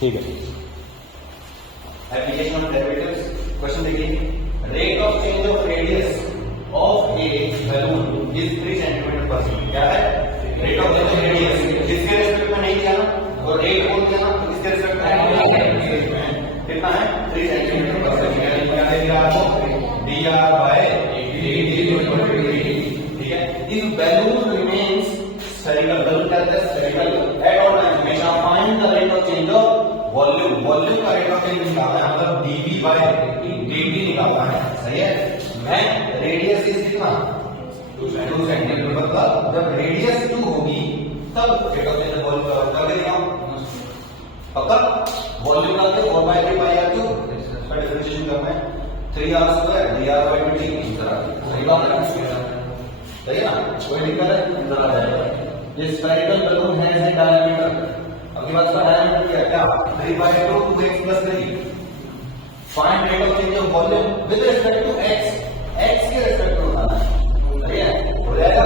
ठीक है। Application of derivatives, question देखिए, rate of change of radius of A balloon is 3 centimetre पर second. क्या है? Rate of change of radius, जिसके रेस्पेक्ट में नहीं दिया ना तो रेट बोल दिया ना, तो इसके रेस्पेक्ट में कितना है? 3 सेंटीमीटर पर सेकंड। क्या दे दिया आपको? dr by dt। ठीक है। If balloon remains spherical, balloon कहते हैं स्फेरिकल एट ऑल टाइम, हमेशा find the rate of change of volume. Volume का रेट ऑफ चेंज निकालना है, मतलब dv बाय dt निकालना है। सही है। मैं रेडियस इज कितना? 2 सेंटीमीटर। मतलब जब रेडियस 2 होगी तब rate of change of volume कर देगा पक्का। वॉल्यूम का 4/3 पाई आर क्यूब, इसका डिफरेंशिएशन करना है 3r square dr by dt। इस तरह सही बात है, सही है ना? कोई दिक्कत है? अंदर आ जाएगा। ये स्फेरिकल बैलून है, इसका डायमीटर, अगली बात का डायमीटर क्या? क्या 3/2 2x + 3। Find rate of change of volume with respect to x, x के रिस्पेक्ट में होता है। सही है, हो जाएगा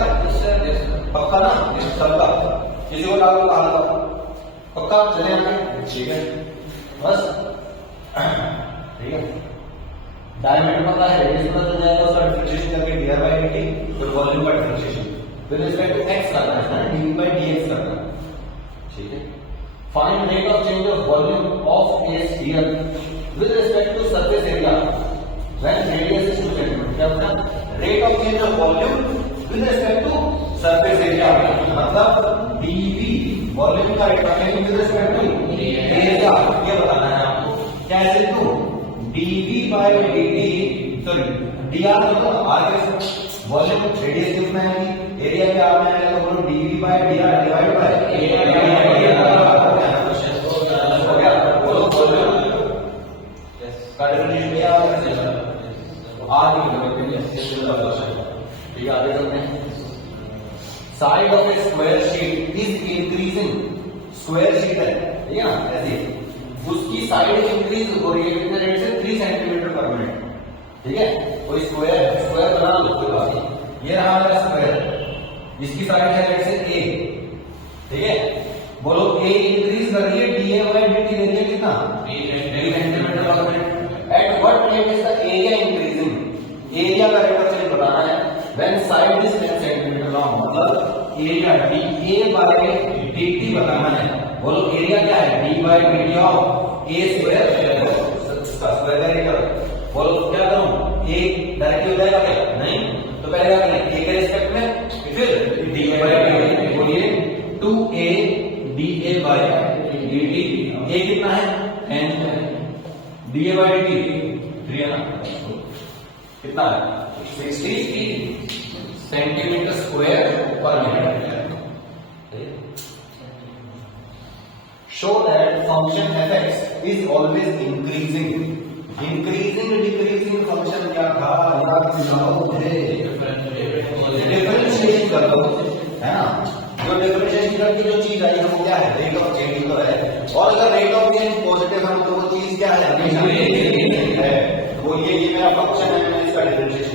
पक्का ना? सबका किसी को डाउट कहा था पक्का? चले आगे, ठीक है बस। ठीक है, डायमीटर पता है, रेडियस पता चल जाएगा, उसका डिफरेंशिएशन करके dr बाय dt, फिर वॉल्यूम का differentiation with respect to x करना है, dv बाय dx करना है। ठीक है। Find rate of change of volume of a sphere with respect to surface area when radius is 2 centimetre. क्या होता है? Rate of change of volume with respect to surface area, मतलब dv volume का rate of change with respect to area, ये बताना है आपको। कैसे? तो dv by dt, sorry dr मतलब r के वॉल्यूम, रेडियस कितना है? एरिया क्या आ रहा है? तो बोलो dv by dr divide by area. हो गया, बोलो वॉल्यूम का डिफरेंशिएशन क्या होगा? r की वैल्यू। ठीक है, आगे चलते हैं। Side of A square sheet is increasing, square sheet है, ठीक है ना? ऐसे उसकी साइड इंक्रीज हो रही है कितने रेट से? 3 सेंटीमीटर पर मिनट। ठीक है, कोई स्क्वायर बना लो, कोई बात नहीं। ये रहा मेरा स्क्वायर, इसकी साइड है रेट से a। ठीक है, बोलो a इंक्रीज कर रही है, dA बाय dt दे रही है कितना? 3 centimetre per minute. At what rate is the area increasing? Area का रेट ऑफ चेंज बताना है when side is 10 centimetre long, मतलब एरिया dA बाय dt बताना है। बोलो एरिया क्या है? d by dt of a square, इसका स्क्वायर करेंगे। बोलो क्या करूं? a डायरेक्टली हो जाएगा क्या? नहीं, तो पहले क्या करें? a के रिस्पेक्ट में, फिर d बाय dt। बोलिए 2a dA by dt। a कितना है? n, dA बाय dt 3 है ना? कितना है? 60 सेंटीमीटर स्क्वायर पर minute. Show that function fx is always increasing. Increasing decreasing function क्या था? याद दिलाओ मुझे। डिफरेंशिएशन कर दो, है ना? जो डिफरेंशिएशन करके जो चीज आई है वो क्या है? रेट ऑफ चेंज तो है। और अगर रेट ऑफ चेंज पॉजिटिव है तो वो चीज क्या है? हमेशा है। वो ये मेरा फंक्शन है, मैंने इसका डिफरेंशिएशन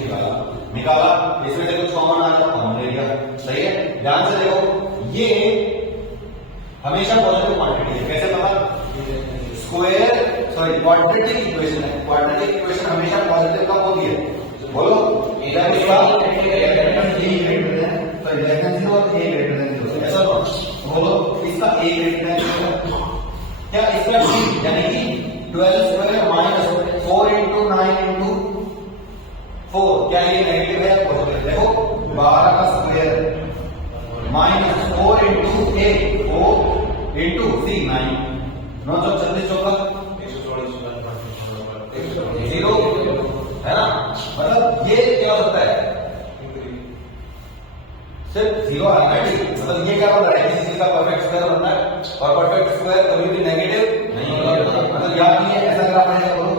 निकाला, इसमें से कुछ कॉमन आ जाता कॉमन ले लिया। सही है, ध्यान से देखो, ये हमेशा पॉजिटिव क्वांटिटी है। कैसे पता? स्क्वायर सॉरी क्वाड्रेटिक इक्वेशन है, क्वाड्रेटिक इक्वेशन हमेशा पॉजिटिव कब होती है? बोलो जब इसका a greater than, sorry less than 0 और a ग्रेटर देन 0। ऐसा बोलो इसका a ग्रेटर देन 0, क्या इसका c यानी कि 12 स्क्वायर माइनस 4 into 9 into 4, क्या ये नेगेटिव है या पॉजिटिव? देखो 12 का square minus 4 into a 4 into c 9, 9 चौक 36 चौका 0 है ना? मतलब ये क्या होता है? सिर्फ 0 आएगा, ठीक? मतलब ये क्या होता है? किसी चीज का परफेक्ट स्क्वायर होता है और परफेक्ट स्क्वायर कभी भी नेगेटिव नहीं होता। मतलब याद नहीं है, ऐसा ग्राफ रहेगा, बोलो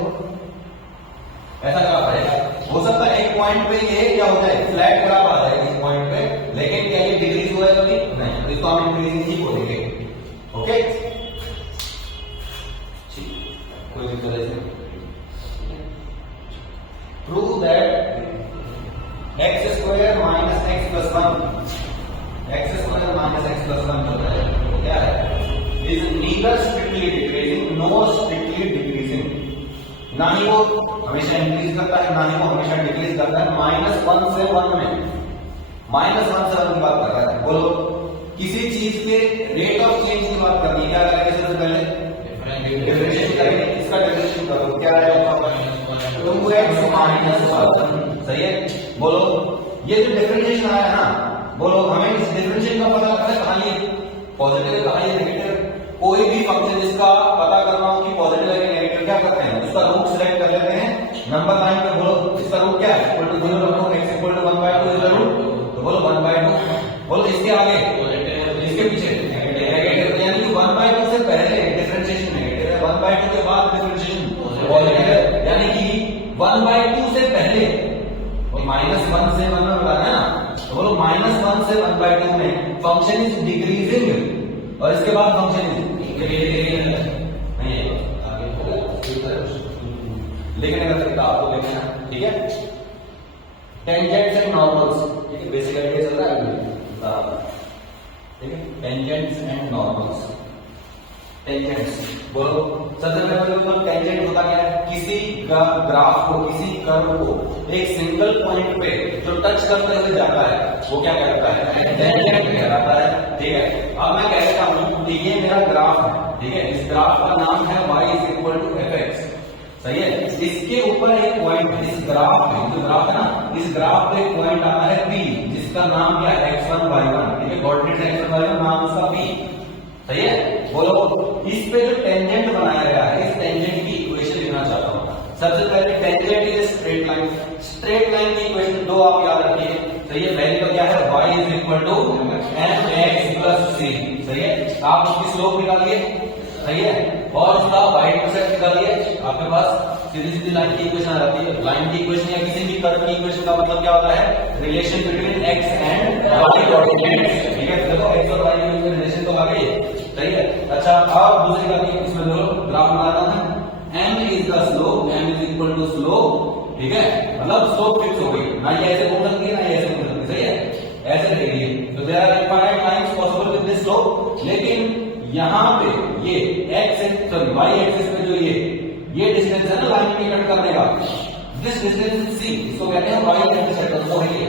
ऐसा ग्राफ रहेगा। हो सकता है एक पॉइंट पे ये क्या होता है? फ्लैट ग्राफ आ जाएगा इस पॉइंट पे, लेकिन क्या ये डिक्रीज हुआ है कभी? नहीं, तो इसको हम इंक्रीजिंग ही बोलेंगे। ओके, कोई दिक्कत है? Prove that x square minus x plus 1, x square minus x plus 1 होता है, क्या है? Is neither strictly decreasing no strictly decreasing, ना ही वो हमेशा इंक्रीज करता है ना ही वो हमेशा डिक्रीज करता है। -1 से 1 में, -1 से 1 की बात कर रहा है। बोलो किसी चीज के रेट ऑफ चेंज की बात करनी है, क्या करेंगे सबसे पहले डिफरेंशिएट करेंगे। इसका डिफरेंशिएट करो, क्या आएगा 2x - 1, सही है। बोलो ये जो डिफरेंशिएशन आया है ना, बोलो हमें इस डिफरेंशिएशन का पता लगता है कहां ये पॉजिटिव है कहां ये नेगेटिव। कोई भी फंक्शन जिसका पता करना हो कि पॉजिटिव है कि नेगेटिव, क्या करते हैं उसका रूट सिलेक्ट कर लेते हैं। नंबर लाइन पे बोलो इसका रूट क्या है, इक्वल टू 0 रखो, x equal to 1/2 is the root, तो बोलो 1/2। बोलो इसके आगे इसके पीछे नेगेटिव, यानी कि 1/2 से पहले डिफरेंशिएशन नेगेटिव है, 1/2 के बाद डिफरेंशिएशन पॉजिटिव है, यानी कि 1/2 से पहले -1 से 1 में बताना है ना, तो बोलो -1 से 1/2 में फंक्शन इज डिक्रीजिंग और इसके बाद फंक्शन इज इंक्रीजिंग नहीं है लेकिन अगर तरीका आपको देखना है, ठीक है। टेंजेंट्स एंड नॉर्मल्स, ठीक है, बेसिक आइडिया चल रहा है, ठीक है। टेंजेंट्स एंड नॉर्मल्स, टेंजेंट्स बोलो सबसे पहले तो टेंजेंट होता क्या है, किसी ग्राफ को किसी कर्व को एक सिंगल पॉइंट पे जो टच करते हुए जाता है वो क्या कहलाता है, टेंजेंट कहलाता है, ठीक है। अब मैं कहता हूं कि ये मेरा ग्राफ है, ठीक है, इस ग्राफ का नाम है y = fx, सही है। इसके ऊपर एक पॉइंट, इस ग्राफ में जो ग्राफ है ना, इस ग्राफ पे एक पॉइंट आता है P, जिसका नाम क्या है x1 y1, ठीक है, कोऑर्डिनेट x1 y1 नाम उसका P, सही है। बोलो इस पे जो टेंजेंट बनाया गया है, इस टेंजेंट की इक्वेशन लिखना चाहता हूं। सबसे पहले tangent is straight line, straight line की इक्वेशन दो आप याद रखिए, सही है। पहले तो क्या है y = mx + c, सही है। आप उसकी स्लोप निकालिए, सही है, और उसका y इंटरसेप्ट निकालिए, आपके पास सीधी सीधी लाइन की इक्वेशन आ जाती है। लाइन की इक्वेशन या किसी भी कर्व की इक्वेशन का मतलब क्या होता है, relation between x and y coordinates, ठीक है। देखो x और y के रिलेशन तो आ गई, सही है। अच्छा अब दूसरी बात ये, इसमें देखो ग्राफ बनाना है, m is the slope, m = slope, ठीक है, मतलब स्लोप फिक्स हो गई, ना ये ऐसे घूम सकती है ना ये ऐसे घूम सकती है, सही है, ऐसे देखिए। तो there are infinite lines possible with this slope, लेकिन यहां पे ये y एक्सिस पे जो ये डिस्टेंस है ना लाइन की कट करने का, दिस डिस्टेंस c, इसको कहते हैं y इंटरसेप्ट, वो है ये।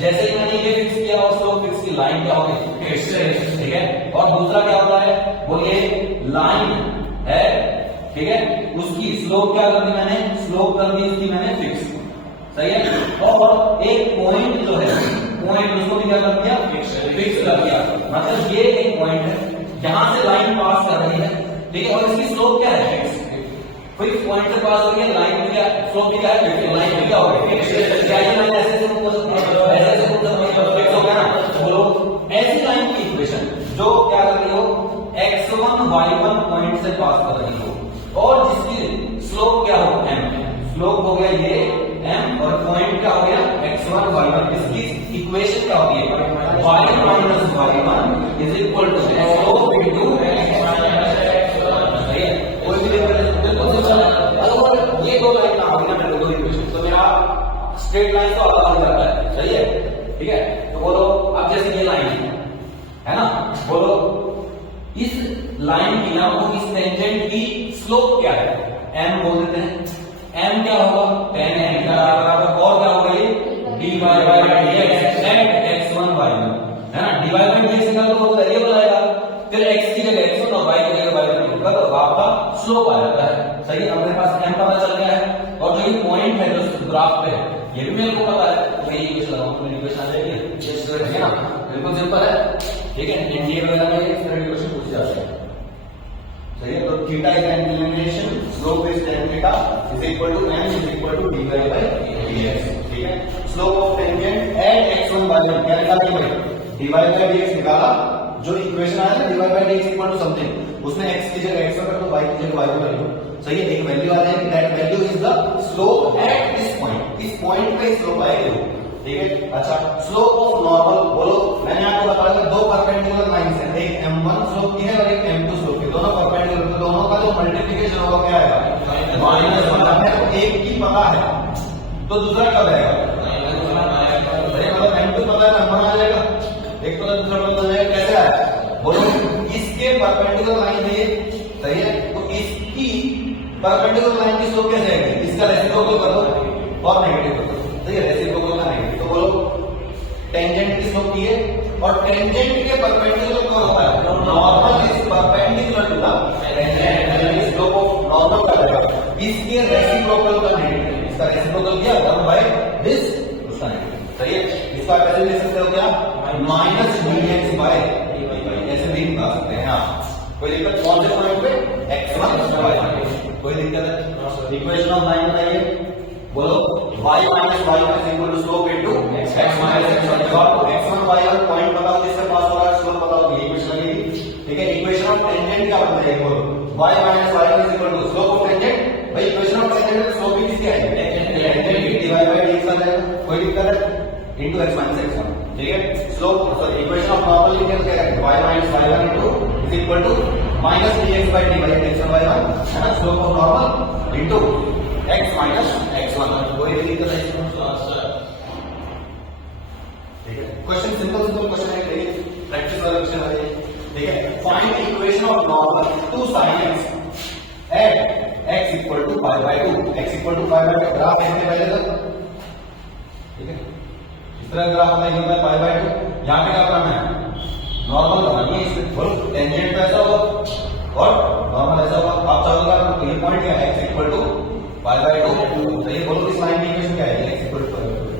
जैसे ही मैंने ये फिक्स किया और स्लोप फिक्स की, लाइन क्या होगी फिक्स, ठीक है। और दूसरा क्या होता है, वो ये लाइन है, ठीक है, उसकी स्लोप क्या कर दी मैंने, स्लोप कर दी उसकी मैंने फिक्स, सही है। और एक पॉइंट जो है, पॉइंट उसको भी क्या कर दिया, फिक्स कर दिया। मतलब ये एक पॉइंट है जहां से लाइन पास कर रही है, ठीक है, और इसकी स्लोप क्या है, फिक्स। फिक्स पॉइंट से पास हो रही है, लाइन में क्या स्लोप भी क्या है, लाइन में क्या हो गई फिक्स। क्या ये लाइन ऐसे से ऊपर ऐसे फिक्स हो गया ना, बोलो ऐसी लाइन की इक्वेशन जो क्या कर रही हो, x1 y1 पॉइंट से पास कर रही हो और जिसकी स्लोप क्या हो, m, स्लोप हो गया ये m और पॉइंट क्या हो गया x1 y1, इसकी इक्वेशन क्या होगी, y - y1 = स्लोप इनटू कोई भी ये दो लाइन ना होगी ना, दो इक्वेशन, तो मेरा स्ट्रेट लाइन तो आधा हो जाता है, सही है, ठीक है। तो बोलो अब जैसे ये लाइन है ना, बोलो इस लाइन की ना, वो इस टेंजेंट की स्लोप क्या है, m बोल देते हैं। m क्या होगा, tan m बराबर और क्या होगा ये dy/dx x1 y1, है ना। dy/dx निकालो तो वेरिएबल आएगा, फिर x की जगह x1 और y की जगह y1 लिखोगे तो आपका स्लोप आ जाता है, सही। अपने पास m पता चल गया है और जो ये पॉइंट है जो ग्राफ पे है ये भी मेरे को पता है, तो ये इक्वेशन लगाऊं तो इक्वेशन आ जाएगी, ये है ना, बिल्कुल सिंपल है, ठीक है। एनडीए वगैरह में इस तरह की क्वेश्चन पूछ जाते हैं, सही है। तो theta is an inclination, slope is tan theta is equal to m is equal to dy/dx, ठीक है। Slope of tangent at x1 y1 क्या निकालेंगे भाई, dy/dx निकाला, जो इक्वेशन आया ना dy/dx इक्वल टू समथिंग, उसमें x की जगह x रख दो, y की जगह y रख दो, सही है। एक वैल्यू आ जाएगी, that value is the slope eight this point, इस पॉइंट पे स्लोप आएगी, ठीक है। अच्छा स्लोप ऑफ नॉर्मल, बोलो मैंने आपको बताया दो परपेंडिकुलर लाइंस हैं, एक m1 स्लोप की है और एक m2 स्लोप की, दोनों परपेंडिकुलर, तो दोनों का जो मल्टीप्लिकेशन होगा क्या आएगा, -1 है। तो एक की पता है तो दूसरा कब आएगा, मतलब m2 पता है m1 आ जाएगा, एक पता दूसरा पता जाएगा, कैसे आया, बोलो इसके परपेंडिकुलर लाइन है ये, सही है। तो इसकी परपेंडिकुलर लाइन की स्लोप कैसे आएगी, इसका रेसिप्रोकल कर दो और नेगेटिव कर दो, तो ये रेसिप्रोकल का नेगेटिव, तो बोलो टेंजेंट की स्लोप की है और टेंजेंट के परपेंडिकुलर क्या होता है, normal is perpendicular to the tangent, यानी स्लोप ऑफ नॉर्मल का रहेगा, इसके रेसिप्रोकल का नेगेटिव, इसका रेसिप्रोकल क्या 1 बाय दिस उसका नेगेटिव, सही है। इसका कैसे लिख सकते हो क्या, माइनस dx बाय ऐसे भी निकाल सकते हैं। हाँ कोई दिक्कत, कौन से पॉइंट पे x1 y, कोई दिक्कत है। इक्वेशन ऑफ लाइन बताइए, बोलो y minus y1 is equal to slope into x minus x1, x1 y1 point बताओ जिससे पास हो रहा है, स्लोप बताओ, ये इक्वेशन लगेगी, ठीक है। इक्वेशन ऑफ टेंजेंट क्या बताइए, बोलो y minus y1 is equal to slope of tangent, भाई इक्वेशन ऑफ टेंजेंट में स्लोप भी किसकी आएगी, टेंजेंट की डिवाइड बाय dx आ जाएगा, कोई दिक्कत है, इनटू x माइनस x1, ठीक है। Slope sorry equation of normal लिख के क्या है, y minus y1 into is equal to minus dx by dy x1 y1 है ना, slope of normal into x minus x1, कोई दिक्कत है इसमें, ठीक है। क्वेश्चन सिंपल क्वेश्चन है, प्रैक्टिस वाला क्वेश्चन है, ठीक है। Find equation of normal to sin x at x equal to pi by 2, x equal to pi by 2, graph देखने पहले तक, ठीक है। इस तरह ग्राफ बनाइए होता है पाई बाय 2, यहां पे क्या करना है, नॉर्मल बनाइए, इसमें टेंजेंट ऐसा होगा और नॉर्मल ऐसा होगा, आप चाहोगे तो ये पॉइंट क्या है, x equal to pi by 2, तो ये बोलो इस लाइन की इक्वेशन क्या है, x equal to pi by 2,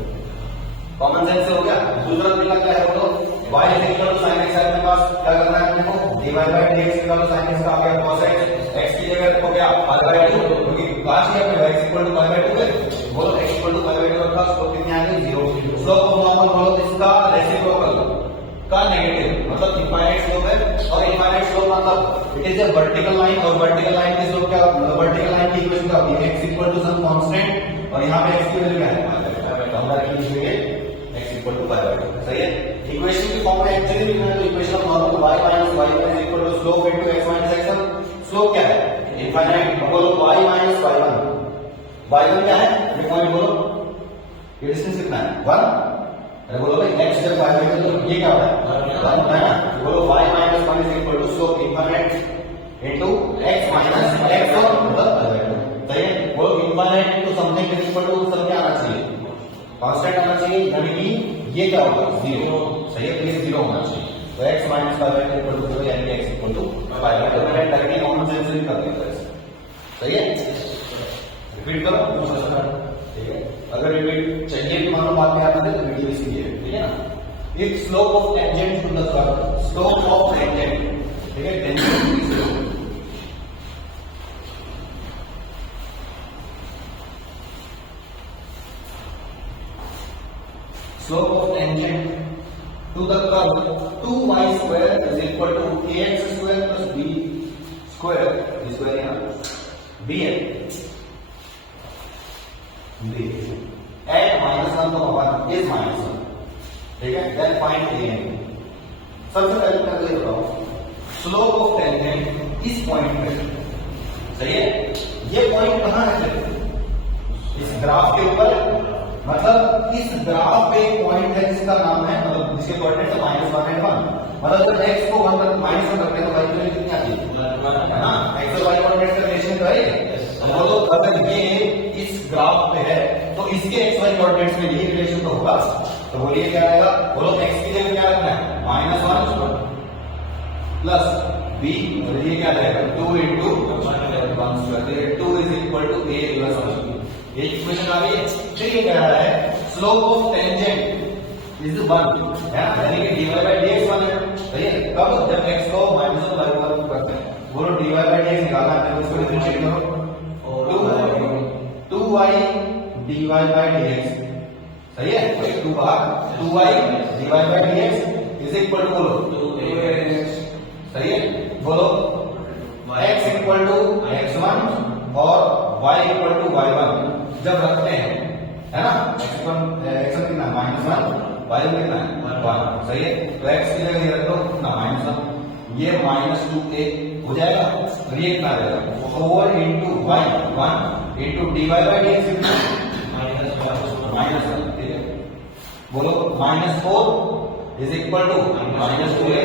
common sense से हो गया। दूसरा तरीका क्या है, बोलो y is equal to sin x है, अपने पास क्या करना है, अपने को dy बाय dx निकालो, sin x का आ गया cos x की जगह रखो क्या पाई बाय 2, क्योंकि काश ये अपने x equal to pi by 2 है, बोलो x equal to pi by 2 रखा, स्लोप कितनी आ गई 0, स्लोप ऑफ नॉर्मल बोलो इसका रेसिप्रोकल का नेगेटिव, मतलब इनफाइनाइट स्लोप है, और इनफाइनाइट स्लोप मतलब it is a vertical line, और वर्टिकल लाइन की स्लोप क्या, वर्टिकल लाइन की इक्वेशन क्या होती है, x equal to some constant, और यहां पे x की वैल्यू क्या है, हमरा की लिखेंगे x equal to pi by 2, सही है। इक्वेशन की फॉर्म में एक्चुअली लिखना है, तो equation of normal y minus y1 is equal to slope into x minus x1, slope क्या है इनफाइनाइट, बोलो y माइनस y1 क्या है, ये पॉइंट बोलो, ये डिस्टेंस कितना है 1, अरे बोलो भाई x जब y में तो ये क्या होता है 1 है ना, बोलो y minus 1 is equal to slope infinite into x minus x1 मतलब पाई बाय 2, सही है। बोलो infinite into something is equal to सब क्या आना चाहिए, कांस्टेंट आना चाहिए, यानी कि ये क्या होगा 0, सही है, तो ये 0 होना चाहिए, तो x minus pi by 2 equal to 0, यानी कि x equal to pi by 2, मैंने डायरेक्टली कॉमन सेंस से निकाल दिया था, सही है। रिपीट करो, ठीक है। अगर रिपीट चाहिए कि मतलब बात में आता है तो वीडियो इसलिए, ठीक है ना। If slope of tangent to the curve, slope of tangent, ठीक है, टेंजेंट की slope, slope of tangent to the curve 2y square is equal to ax square plus b square, this square यहाँ bn b at -1 तो 1 is -1, ठीक है। then find an, सबसे पहले मैं ये बताऊं स्लोप ऑफ टेंजेंट इस पॉइंट पे, सही है, ये पॉइंट कहां है, इस ग्राफ के ऊपर, मतलब इस ग्राफ पे एक पॉइंट है जिसका नाम है, मतलब जिसके कोऑर्डिनेट्स -1 and 1, मतलब जब x को 1 तक -1 रखते हैं तो y की वैल्यू कितनी आती है ना, x और y कोऑर्डिनेट्स का रिलेशन तो है, तो बोलो अगर ये इस ग्राफ पे है तो इसके x y कोऑर्डिनेट्स में ये रिलेशन तो होगा, तो बोलिए क्या आएगा, बोलो x की जगह क्या रखना है -1 प्लस b, और ये क्या रहेगा 2 into 1 square, 2 is equal to a plus 1, ये इक्वेशन आ गई। फिर ये कह रहा है स्लोप ऑफ टेंजेंट इज 1 है, यानी कि dy बाय dx 1 है, सही है। कब, जब x को -1 बाय 1 करते हैं, बोलो dy बाय dx निकालना है, तो इसको डिफरेंशिएट करो, 2y dy बाय dx, सही है, तो 2 बार 2y dy by dx is equal to बोलो 2x, सही है। बोलो x इक्वल टू x1 और y इक्वल टू y1 जब रखते हैं, है ना, x1 कितना -1, y कितना 1, सही है, तो x की जगह ये रख दो कितना -1, ये -2a हो जाएगा, और ये कितना आ जाएगा 4 into y 1 into dy by dx कितना -1, ठीक है। बोलो -4 is equal to -2a,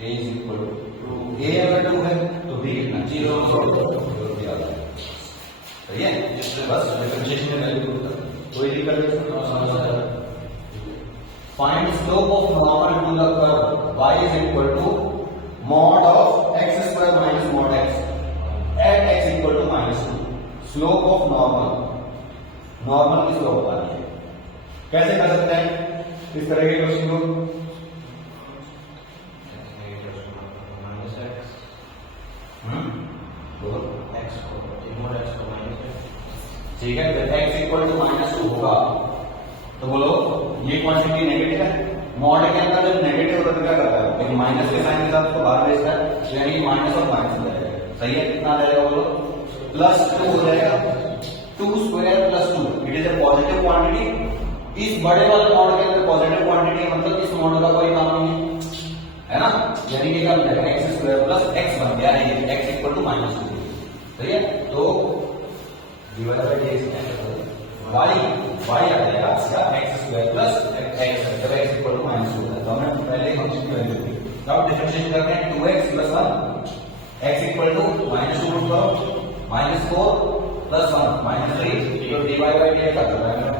a is equal to a अगर 2 है तो b कितना 0 दिया है। सही है, बस डिफरेंशिएशन में वैल्यू कोई दिक्कत नहीं। Find slope of normal to the curve y is equal to mod of x square minus mod x at x equal to -2। Slope of normal की स्लोप बतानी है। कैसे कर सकते हैं इस तरह के क्वेश्चन को? ठीक है, जब x इक्वल टू -2 होगा तो बोलो ये क्वांटिटी नेगेटिव है। मॉड के अंदर जब नेगेटिव होता है तो क्या करता है, एक माइनस के साइन के साथ उसको बाहर भेजता है, यानी माइनस और माइनस हो जाएगा। सही है, कितना आ जाएगा बोलो +2 हो जाएगा। 2 square +2 it is a positive quantity. इस बड़े वाले मॉड के अंदर पॉजिटिव क्वांटिटी है, मतलब इस मॉड का कोई काम नहीं है ना, यानी कि क्या हो जाएगा x स्क्वायर प्लस x बन गया, ये x इक्वल टू -2। सही है, तो डिवाइड बाय dx y आ जाएगा इसका x स्क्वायर प्लस x, जब x इक्वल टू -2 है तो हमने पहले फंक्शन की वैल्यू दी। अब डिफरेंशिएट करते हैं 2x + 1 x इक्वल टू -2 करो -4 + 1 -3 तो dy बाय dx आ जाएगा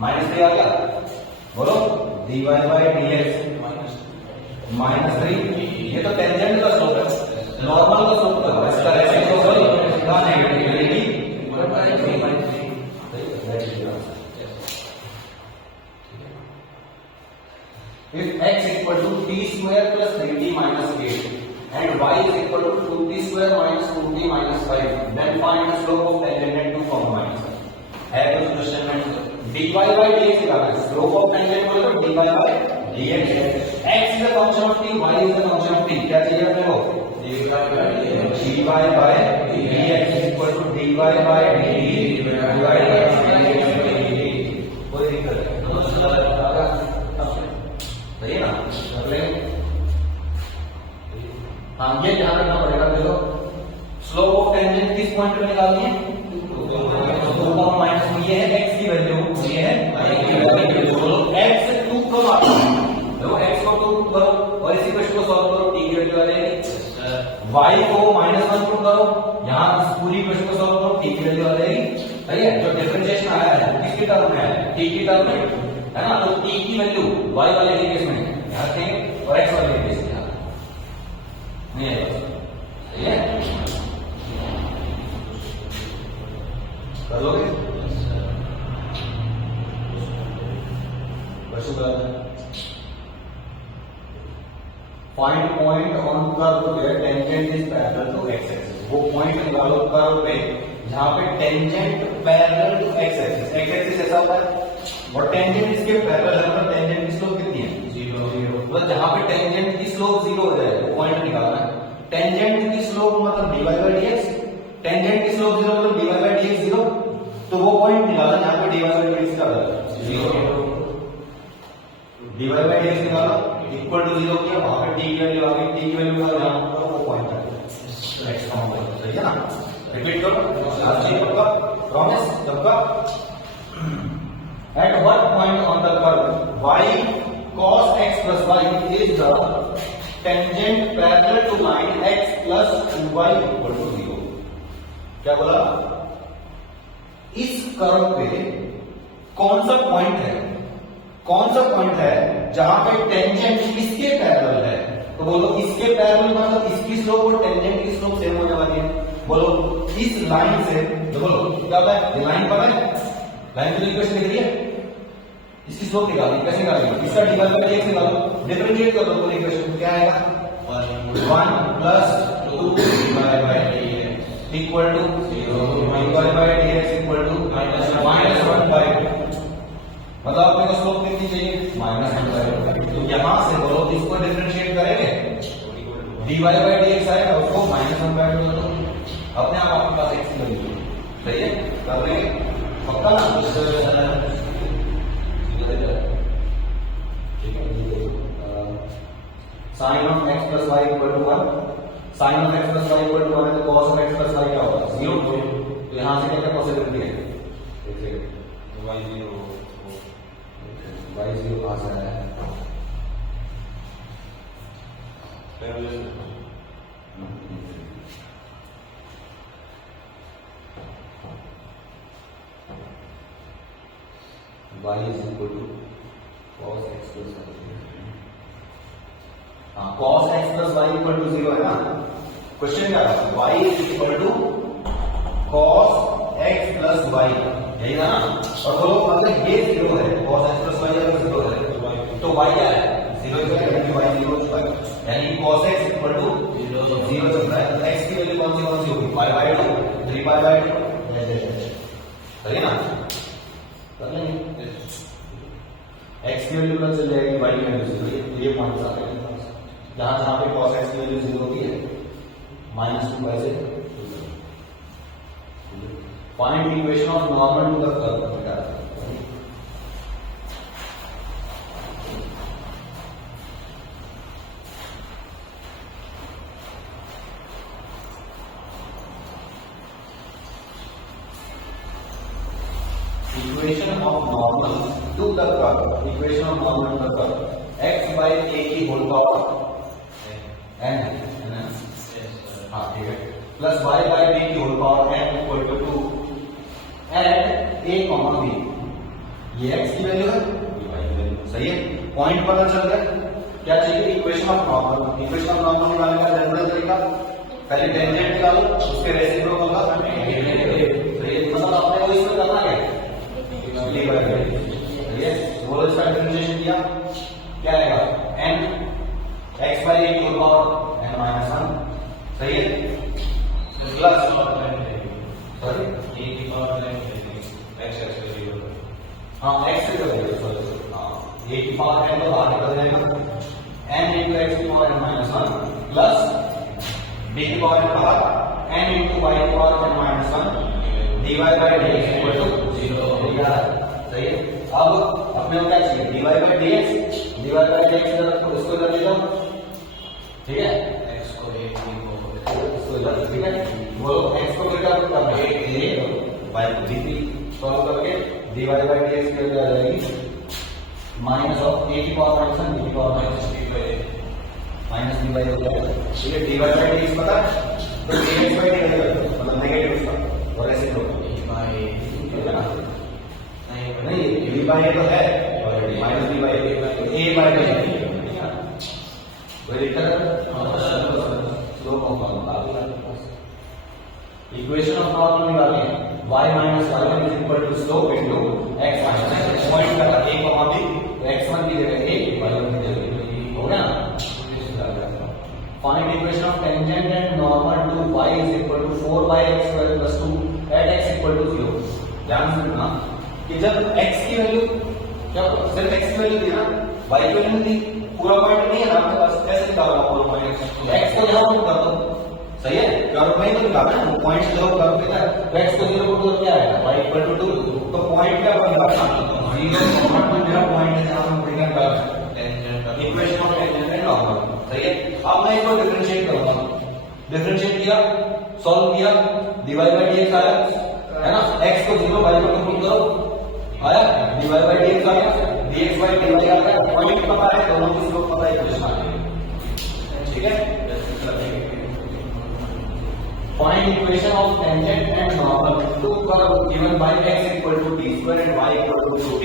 -3 आ गया। बोलो dy बाय dx -3, ये तो टेंजेंट का स्लोप है, नॉर्मल का स्लोप है, इसका रेसिप्रोकल का नेगेटिव यानी if x equal to t square plus 3t minus 8 and y is equal to 2t square minus 2t minus 5, then find the slope of tangent at 2, minus 1 है। तो question में dy by dx निकालना है, slope of tangent बोले तो dy by dx है। x is a function of t, y is a function of t, क्या चाहिए अपने को dy by dx is equal to dy by dt divided by dt। कोई दिक्कत नहीं, सही है ना? हाँ, ये ध्यान रखना पड़ेगा। देखो स्लोप ऑफ टेंजेंट किस पॉइंट पे निकालनी है, 2 माइनस ये है x की वैल्यू, ये है y की वैल्यू। बोलो x से 2 कम आता है, देखो x को 2 करो और इसी क्वेश्चन को सॉल्व करो, t की वैल्यू आ जाएगी। y को -1 पुट करो, यहाँ इस पूरी क्वेश्चन को सॉल्व करो, t की वैल्यू आ जाएगी। सही है, जो डिफरेंशिएशन आया है किसकी टर्म में आया है, t की टर्म में है ना, तो t की वैल्यू y वाले के केस में यहाँ रखेंगे और x वाले के केस में यहाँ नहीं है। सही है, कर लोगे find point on curve where tangent is parallel to x axis. वो पॉइंट निकालो कर्व पे जहां पे tangent parallel to x axis, x axis ऐसा होता है और टेंजेंट इसके पैरेलल है, मतलब टेंजेंट की स्लोप कितनी है 0, मतलब जहां पे टेंजेंट की स्लोप 0 हो जाए वो पॉइंट निकालना है। टेंजेंट की स्लोप मतलब dy by dx, टेंजेंट की स्लोप 0 मतलब dy by dx 0, तो वो पॉइंट निकालना जहां पे dy by dx का वैल्यू 0, dy by dx निकाला इक्वल टू 0 किया, वहां पे t की वैल्यू आ गई, t की वैल्यू का जहां पर वो पॉइंट है नेक्स्ट फॉर्म। सही है ना, रिपीट करो लास्ट चीज पक्का, प्रॉमिस सबका। At what point on the curve y cos x plus y is the tangent parallel to line x plus 2y equal to 0? क्या बोला, इस कर्व पे कौन सा पॉइंट है, कौन सा पॉइंट है जहां पे टेंजेंट इसके पैरेलल है, तो बोलो इसके पैरेलल मतलब इसकी स्लोप और टेंजेंट की स्लोप सेम होने वाली है। बोलो इस लाइन से, तो बोलो क्या होता है, लाइन पर है, लाइन की इक्वेशन लिख रही है, इसकी स्लोप निकालनी, कैसे निकालेंगे, इसका dy by dx निकालो, डिफरेंशिएट कर दो पूरी इक्वेशन, क्या आएगा 1 + 2 dy by dx equal to 0, dy by dx equal to -1/2, मतलब आपको इसका स्लोप कितनी चाहिए -1/2। तो यहां से बोलो इसको डिफरेंशिएट करेंगे, dy by dx आएगा, उसको -1/2 कर दो, अपने आप आपके पास x की वैल्यू। सही है, कर लेंगे पक्का ना, ठीक है। Sine of x plus Y equal to 1, sine of x plus Y equal to 1 है तो cos of x plus Y क्या होगा 0, तो यहां से क्या क्या पॉसिबिलिटी है, देखिए y 0 कहां से आया है, y is equal to cos x plus y. हाँ, cos x plus y equal to 0 है ना. क्वेश्चन क्या था? y is equal to cos x plus y, यही था ना. और बोलो अगर ये 0 है, cos x plus y अगर 0 है तो y क्या है? 0 है, यानी y 0 है. यानी cos x equal to 0 चल रहा है. तो x की वैल्यू कौन सी होगी? pi by 2, 3 pi by 2. सही ना? कर लेंगे. x की वैल्यू कब चल जाएगी? y की वैल्यू 0. ये पॉइंट आ गए जहां जहां पे cos x की वैल्यू 0 होती है -2 से. Find equation of normal to the curve. Equation of normal to the curve. Equation of normal to the curve. X by a की whole power n है. हाँ ठीक है. Plus y by b की whole power n equal to 2 and a comma b. ये x की value है, ये y की वैल्यू. सही है. पॉइंट पता चल रहा है. क्या चाहिए? Equation of normal. Equation of normal निकालने का जनरल तरीका पहले टेंजेंट निकालो, उसके रेसिप्रोकल होगा. मतलब आपने वो इसमें करना है बोलो. इसका डिफरेंशिएशन किया क्या आएगा? n x by a की होल पावर n माइनस 1. सही है. प्लस सॉरी a की पावर x हाँ x से करेंगे. सॉरी हाँ a की पावर n तो बाहर निकल जाएगा. n into x की power n minus 1 plus b की पावर n बाहर n into y की power n minus 1 dy by dx equal to 0. सही है. अब अपने को क्या चाहिए? dy by dx. dy by dx को इसको कर लेता हूं. ठीक है. x को a इसको इधर. ठीक है. बोलो x को क्या करना है? a y को b सॉल्व करके dy by dx की वैल्यू आ जाएगी माइनस ऑफ a की पावर माइनस 1 b की power minus b by minus b by हो जाएगा. ठीक है. dy by dx पता है तो dx by dx मतलब नेगेटिव इसका और ऐसे होगा नहीं. b by a तो है minus b by a by b वही slope of equation of normal निकालें. y minus y1 is equal to slope into x minus point का a कॉमा b. x1 की जगह a y1 की जगह b हो गया. Find equation of tangent and normal to y is equal to 4/x² + 2 at x equal to 0. ध्यान से सुनना कि जब x की वैल्यू क्या सिर्फ x की वैल्यू दी ना, y की वैल्यू दी. पूरा पॉइंट नहीं है ना आपके पास. ऐसे निकालो पूरा पॉइंट. x को यहां पुट कर दो. सही है. कर्व में तो निकालना है पॉइंट जो कर्व पे है. तो x को 0 पुट करो क्या आएगा? y equal to 2. तो पॉइंट क्या बनेगा? 0 कॉमा मेरा पॉइंट है जहां हम पुटिंग कर रहे हैं. Equation of tangent and normal. सही है. अब मैं इसको डिफरेंशिएट करूंगा. डिफरेंशिएट किया, सॉल्व किया, dy by dx आया है ना. x को 0 y को पुट करो आया. dy by dx आ गया. dx by dy आ गया. पॉइंट पता है, दोनों की स्लोप पता है, इक्वेशन आ गई. ठीक है. Find equation of tangent and normal to curve given by x equal to t square and y equal to 2t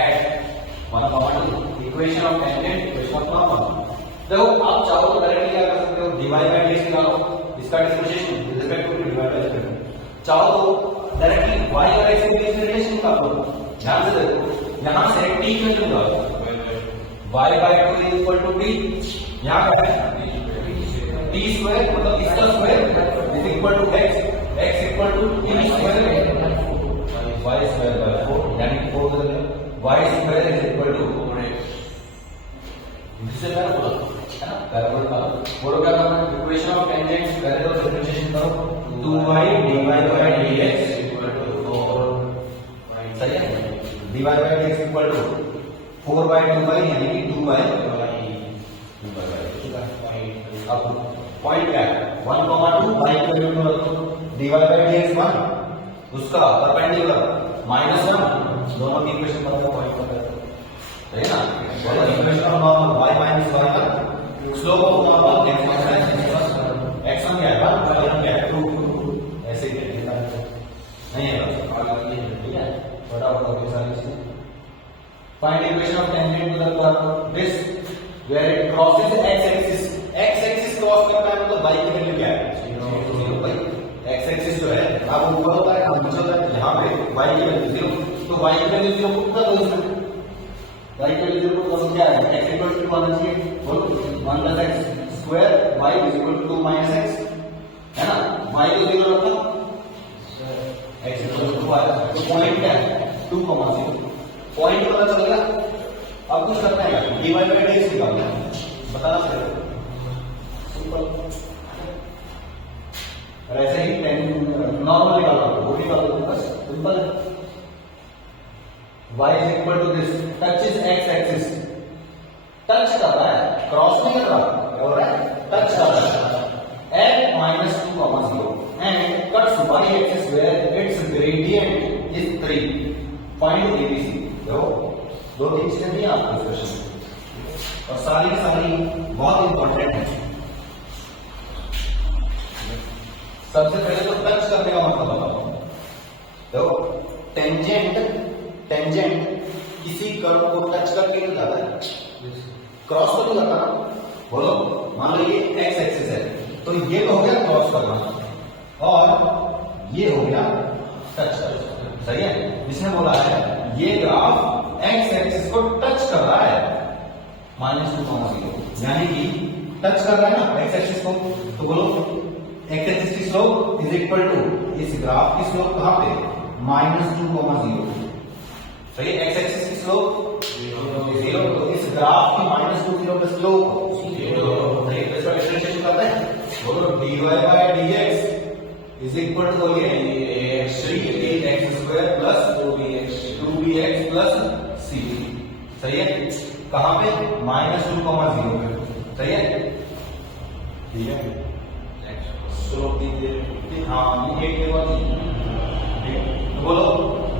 at 1,2. Equation of tangent, equation of normal. देखो आप चाहो तो डायरेक्टली क्या कर सकते हो? dy by dx निकालो. इसका differentiation with respect to dy by dx. चाहो तो डायरेक्टली y और x के बीच में रिलेशन निकालो. ध्यान से देखो, यहां से t की वैल्यू निकालो. y by 2 is equal to t. यहां क्या है? t स्क्वायर मतलब इसका square is equal to x. x equal to t square y square by 4 यानी 4 बदल गया. y square is equal to 4x. इससे क्या बोला है ना? पैरेलल का बोलो क्या करना है? Equation of tangent parallel differentiation करो. 2y dy by dx equal to 4. सही है. dy by dx equal to 4/2y यानी कि 2y. अब पॉइंट क्या है? 1,2 y की वैल्यू में रखो. dy by dx 1 उसका परपेंडिकुलर -1. दोनों की इक्वेशन पता है, पॉइंट पता है. सही ना. और equation of normal y - y1 slope of normal x minus x1 क्या है y1 क्या है 2 ऐसे ही लिखना नहीं है ठीक है बड़ा बड़ा के सारी चीजें find equation of tangent to the curve this where it crosses x axis cross करता है मतलब y की वैल्यू क्या है 0 भाई x एक्सिस जो है अब ऊपर होता है नीचे होता है यहां पे y की वैल्यू 0 तो y की वैल्यू 0 पुट कर दो इसमें y की वैल्यू 0 पुट करो क्या है x इक्वल टू 1 है बोलो 1 plus x square y is equal to 2 minus x है ना y को 0 रखो x इक्वल टू y तो पॉइंट क्या है 2, 0 पॉइंट पता चलेगा अब कुछ करना है dy by dx निकालना है बताना पड़ेगा सिंपल और ऐसे ही नॉर्मल निकालो वो निकालो बस simple y is equal to this touches x axis touch कर रहा है क्रॉस नहीं कर रहा हो रहा है टच कर रहा है at minus 2, 0 and cuts y axis where its gradient is 3 find ABC देखो दो तीन चीजें नहीं आपको क्वेश्चन में और सारी बहुत इंपॉर्टेंट है सबसे पहले तो टच करने का मतलब बताओ देखो टेंजेंट किसी कर्व को टच करके नहीं जाता है क्रॉस तो नहीं करता ना बोलो मान लो ये एक्स एक्सिस है तो ये तो हो गया क्रॉस करना और ये हो गया टच करना सही है इसने बोला है ये ग्राफ एक्स एक्सिस को टच कर रहा है -2, 0 यानी कि टच कर रहा है ना एक्स एक्सिस को तो बोलो एक्स एक्सिस की स्लोप इज इक्वल टू इस ग्राफ की स्लोप कहां पे -2, 0 सही है एक्स एक्सिस की स्लोप 0 तो इस ग्राफ की -2, 0 पे स्लोप 0 सही है इसका डिफरेंशिएशन करते हैं बोलो dy by dx is equal to ये 3x square plus 2bx plus c सही है कहां पे -2, 0 पे सही है ठीक है स्लोप दीजिए हाँ ये एक के बाद तो बोलो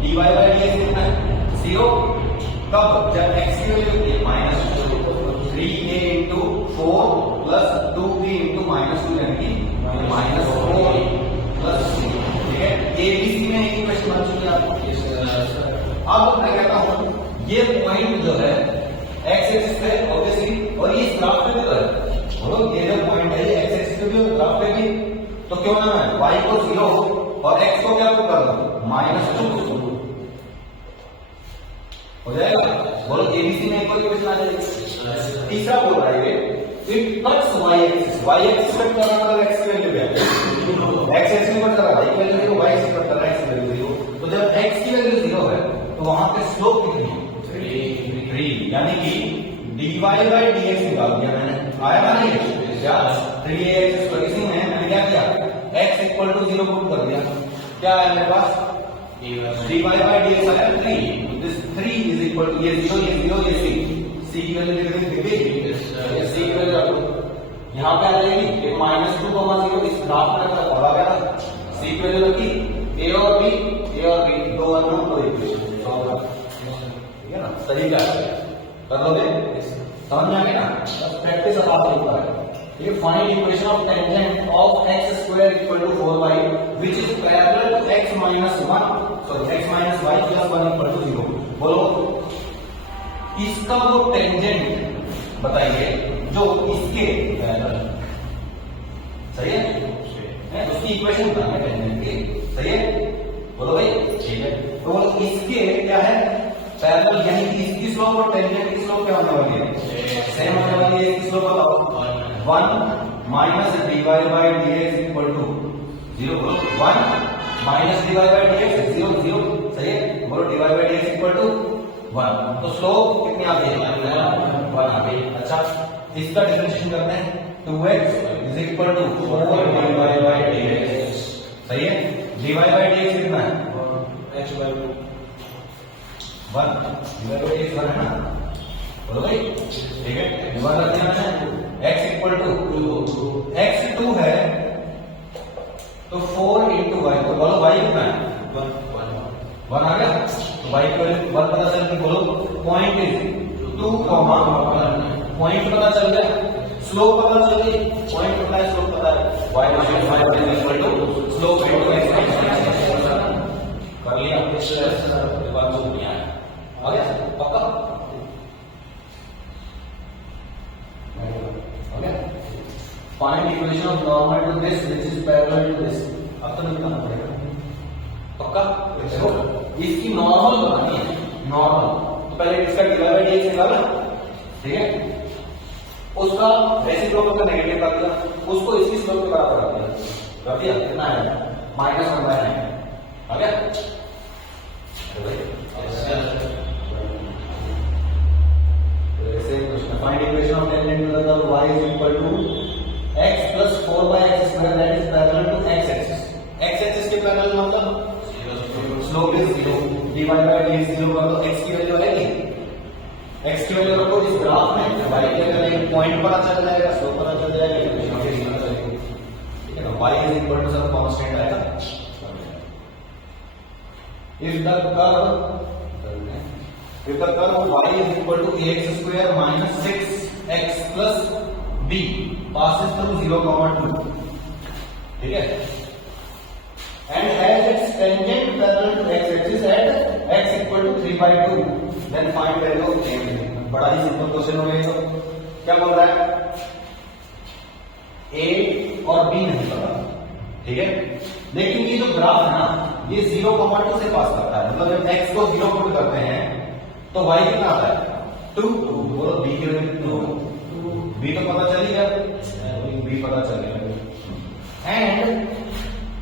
dy by dx कितना है 0 कब जब x की वैल्यू कितनी है -3a into 4 plus 2b into -2 यानी कि -4 plus c ठीक है ABC में एक क्वेश्चन बन चुकी है आपको अब मैं कहता हूं ये पॉइंट जो है x एक्सिस पे ऑब्वियसली और ये ग्राफ पे भी है बोलो ये जो पॉइंट है ये x एक्सिस पे भी और ग्राफ पे भी तो क्यों ना है y को 0 और x को क्या कर दो -2 हो जाएगा बोलो एबीसी में एक और क्वेश्चन आ जाएगा तीसरा बोल रहा है ये it cuts y axis cut कर रहा है x की वैल्यू क्या है x एक्सिस कट कर रहा है y की वैल्यू 0 y एक्सिस कट कर रहा है x की वैल्यू 0 तो जब x की वैल्यू 0 है तो वहां पे स्लोप कितनी है 3 यानी कि dy by dx निकाल दिया मैंने आया ना ये क्या 3ax स्क्वायर इसी में मैंने क्या किया x इक्वल टू 0 पुट कर दिया क्या है मेरे पास dy by dx आया 3 दिस 3 इज इक्वल टू ये 0 ये c की वैल्यू लिख देंगे c की वैल्यू रखो यहां पे आ जाएगी ये -2, 0 इस ग्राफ में रखा पड़ा गया c की वैल्यू रखी a और b दो अननोन दो इक्वेशन ठीक है ना सही क्या है कर लोगे समझ में आ गया ना प्रैक्टिस अब आप लिखा है ये find equation of tangent of x square equal to 4y which is parallel to x minus 1 sorry x minus y plus 1 equal to 0 बोलो इसका वो टेंजेंट बताइए जो इसके पैरेलल सही है उसकी इक्वेशन बताना है टेंजेंट की सही है बोलो भाई ठीक है तो बोलो इसके क्या है पैरेलल यानी कि इसकी स्लोप और टेंजेंट की स्लोप क्या होने वाली है सेम होने वाली है इसकी स्लोप बताओ 1 minus dy by dx equal to 0 बोलो 1 minus dy by dx 0 सही है बोलो dy by dx equal to 1 तो स्लोप कितनी आ गई 1 आ गई अच्छा इसका डिफरेंशिएशन करते हैं 2x is equal to 4 dy by dx सही है dy by dx कितना है h by 2 1 dy by dx 1 है ना बोलो भाई ठीक है 1 रख दिया मैंने x इक्वल टू x 2 है तो 4 into y तो बोलो y कितना है 1 आ गया तो y को 1 पता चल के बोलो पॉइंट इज 2, 1 पॉइंट पता चल गया स्लोप पता चल गई, पॉइंट पता है, स्लोप पता है, y minus y is equal to slope into x कर लिया। इस बात को नहीं आया, आ गया पक्का, हो गया। Find equation of normal to this which is parallel to this, अब तो निकालना पड़ेगा पक्का। देखो इसकी नॉर्मल बनानी है, नॉर्मल तो पहले इसका डिवाइड बाय dx निकाला, ठीक है, उसका रेसिप्रोकल का नेगेटिव कर दिया, उसको इसकी स्लोप के बराबर कर दिया, कितना है -1/9 आ गया। Find equation of tangent to the curve y is equal to x plus 4/x square that is parallel to x axis, x axis के पैरेलल मतलब slope is 0, dy by dx 0 कर दो, x की वैल्यू आएगी, x की value रखो इस graph में, y के वैल्यू एक पॉइंट पता चल जाएगा, स्लोप पता चल जाएगा, इक्वेशन पता चलेगी, ठीक है ना। y is equal to सब कांस्टेंट आएगा। if the curve y is equal to ax square minus 6x plus b passes through 0, 2, ठीक है, and has its tangent parallel to x axis at x equal to 3/2, then find value of tangent। बड़ा ही simple question हो गया। तो क्या बोल रहा है, a और b नहीं पता, ठीक है, लेकिन ये जो ग्राफ है ना, ये 0,2 से पास करता है, मतलब जब x को 0 पुट करते हैं तो y कितना आता है 2, बोलो b की वैल्यू कितनी होगी, b तो पता चल ही गया, b पता चल गया, and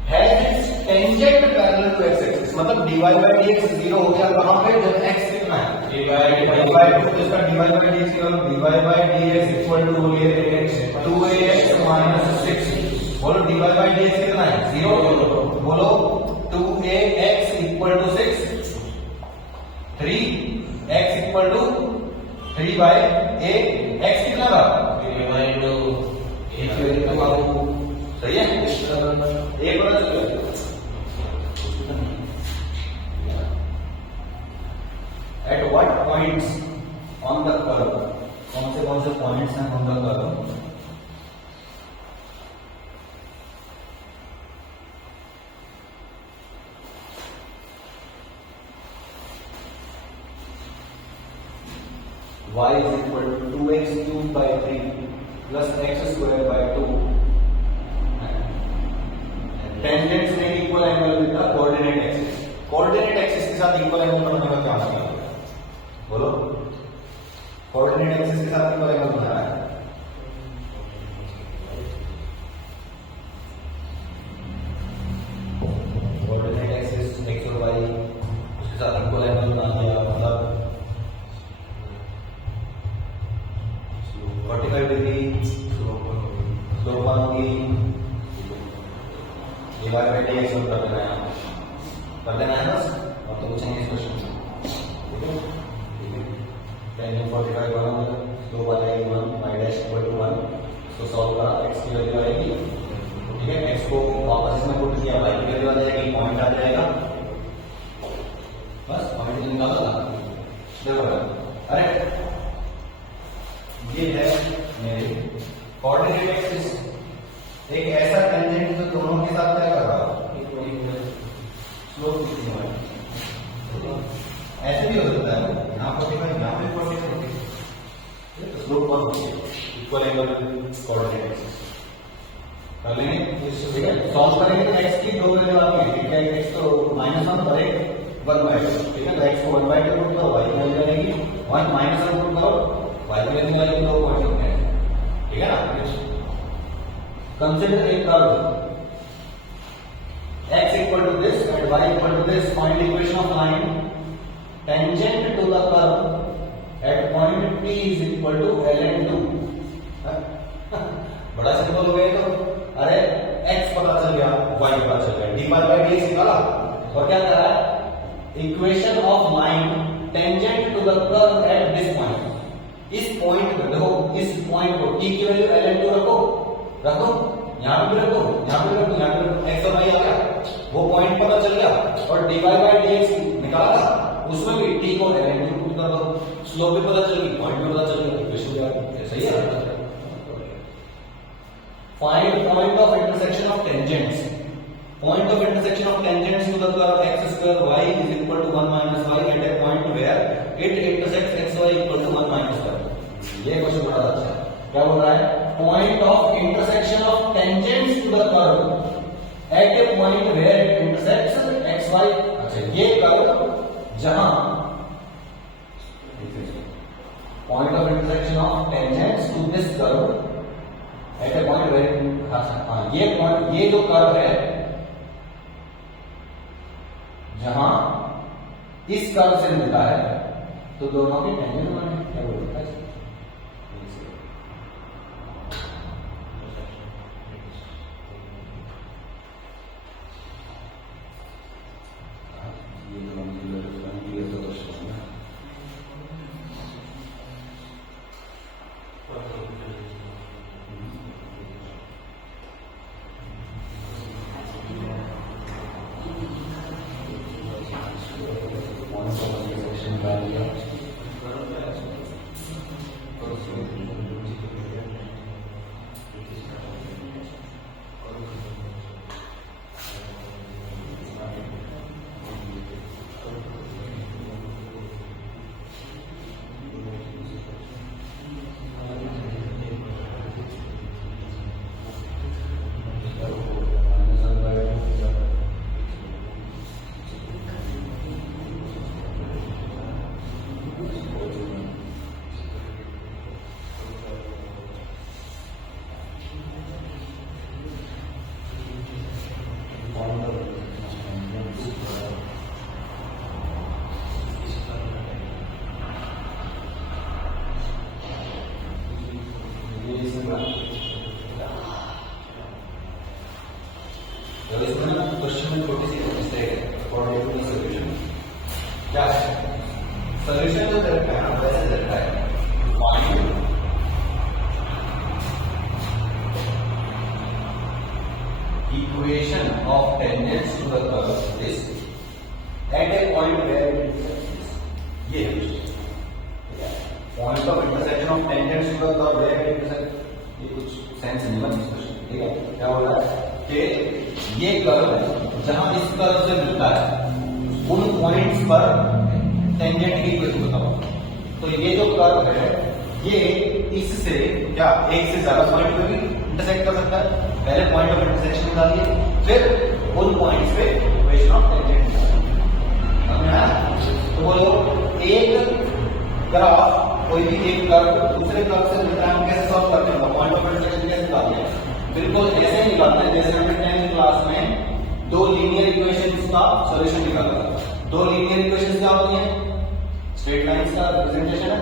has its tangent parallel to x axis, मतलब dy by dx 0 हो गया कहां पे, जब x कितना है dy by 2, इसका dy by dx का dy by dx equal to हो गया 2ax minus 6, बोलो dy by dx कितना है 0, बोलो 2ax equal to 6, 3x equal to 3/a, x कितना था 3/2, सही है, a पता चल गया। At what points on the curve, कौन से पॉइंट्स हैं on the curve, y is equal to 2x cubed by 3 plus x square by 2, tangents में equal angle with the coordinate axis, coordinate axis के साथ equal angle बनाने का क्या मतलब है, बोलो, कोऑर्डिनेट एक्सिस के साथ इक्वल एंगल बना रहा है, कोऑर्डिनेट एक्सिस x और y उसके साथ इक्वल एंगल बना दिया, मतलब 45 डिग्री स्लोप होगी, डिवाइड बाय dx कर देना है बस, और तो पूछेंगे इस क्वेश्चन से, ठीक है, टेंजेंट 45 बना, स्लोप आ जाएगी 1, y डैश इक्वल टू 1, तो सॉल्व करा, x की वैल्यू आएगी, ठीक है, x को वापस इसमें पुट किया, y की वैल्यू आ जाएगी, पॉइंट आ जाएगा, बस पॉइंट निकाला था, देखो अरे ये है मेरे कोऑर्डिनेट एक्सिस, एक ऐसा टेंजेंट जो दोनों के साथ क्या कर रहा है, स्लोप कितनी है, ऐसे भी हो सकता है, यहाँ पर देखो यहाँ पे 45, स्लोप कौन होती है, इक्वल एंगल कोऑर्डिनेट एक्सिस कर लेंगे, ठीक है, सॉल्व करेंगे तो x की दो वैल्यू आती है, ठीक है, x तो -1 और 1/2, ठीक है, तो x को 1/2 पुट करो, y की वैल्यू आएगी 1 -1 पुट करो, y की वैल्यू आएगी 2 पॉइंट होते हैं, ठीक है ना। Consider a curve x equal to this and y equal to this, find equation of line tangent to the curve at point P is equal to ln2, बड़ा simple हो गया, तो अरे x पता चल गया, y पता चल गया, dy by dx निकाला, और क्या करा है, equation of line tangent to the curve at this point, इस पॉइंट पे देखो, इस पॉइंट को t की वैल्यू ln2 रखो, यहाँ पे रखो, यहाँ पे रखो, यहाँ पे रखो, x और y आ गया, वो पॉइंट पता चल गया, और dy by dx निकाला था, उसमें भी t को ln2 पुट कर दो, स्लोप भी पता चल गई, पॉइंट भी पता चल गया, इक्वेशन भी आ गई, सही है। Find point of intersection of tangents. Point of intersection of tangents to the curve x square y is equal to 1 minus y at a point where it intersects xy equal to 1 minus y. ये question बड़ा अच्छा है. क्या बोल रहा है? Point of intersection of tangents to the curve at a point where it intersects xy. अच्छा, ये कर्व जहां point of intersection of tangents to this curve at a point where हाँ ये point ये जो कर्व है जहां इस कर्व से मिलता है तो दोनों के टेंजेंट बने. क्या बोलते हैं? क्वेश्चन में छोटी सी मिस्टेक है अकॉर्डिंग टू द सॉल्यूशन. क्या है सॉल्यूशन? जो दे रखा है वैसे दे रखा है find equation of tangents to the curve this at a point where it intersects. ये point of intersection of tangents to the curve where it intersects. ये कुछ सेंस नहीं बन इसका. ठीक है, क्या बोल रहा है कि ये कर्व है जहां इस कर्व से मिलता है उन पॉइंट्स पर टेंजेंट की इक्वेशन बताओ. तो ये जो कर्व है ये इससे क्या एक से ज्यादा पॉइंट पे भी इंटरसेक्ट कर सकता है. पहले पॉइंट ऑफ इंटरसेक्शन निकालिए, फिर उन पॉइंट्स पे इक्वेशन ऑफ टेंजेंट. तो बोलो एक ग्राफ कोई भी एक कर्व दूसरे कर्व से मिलता है, हम कैसे सॉल्व करते हैं? पॉइंट ऑफ इंटरसेक्शन कैसे निकालते हैं? बिल्कुल ऐसे ही निकालते हैं जैसे हमने 10th क्लास में दो लीनियर इक्वेशंस का सॉल्यूशन निकाला था. दो लीनियर इक्वेशंस क्या होती हैं? स्ट्रेट लाइंस का रिप्रेजेंटेशन है.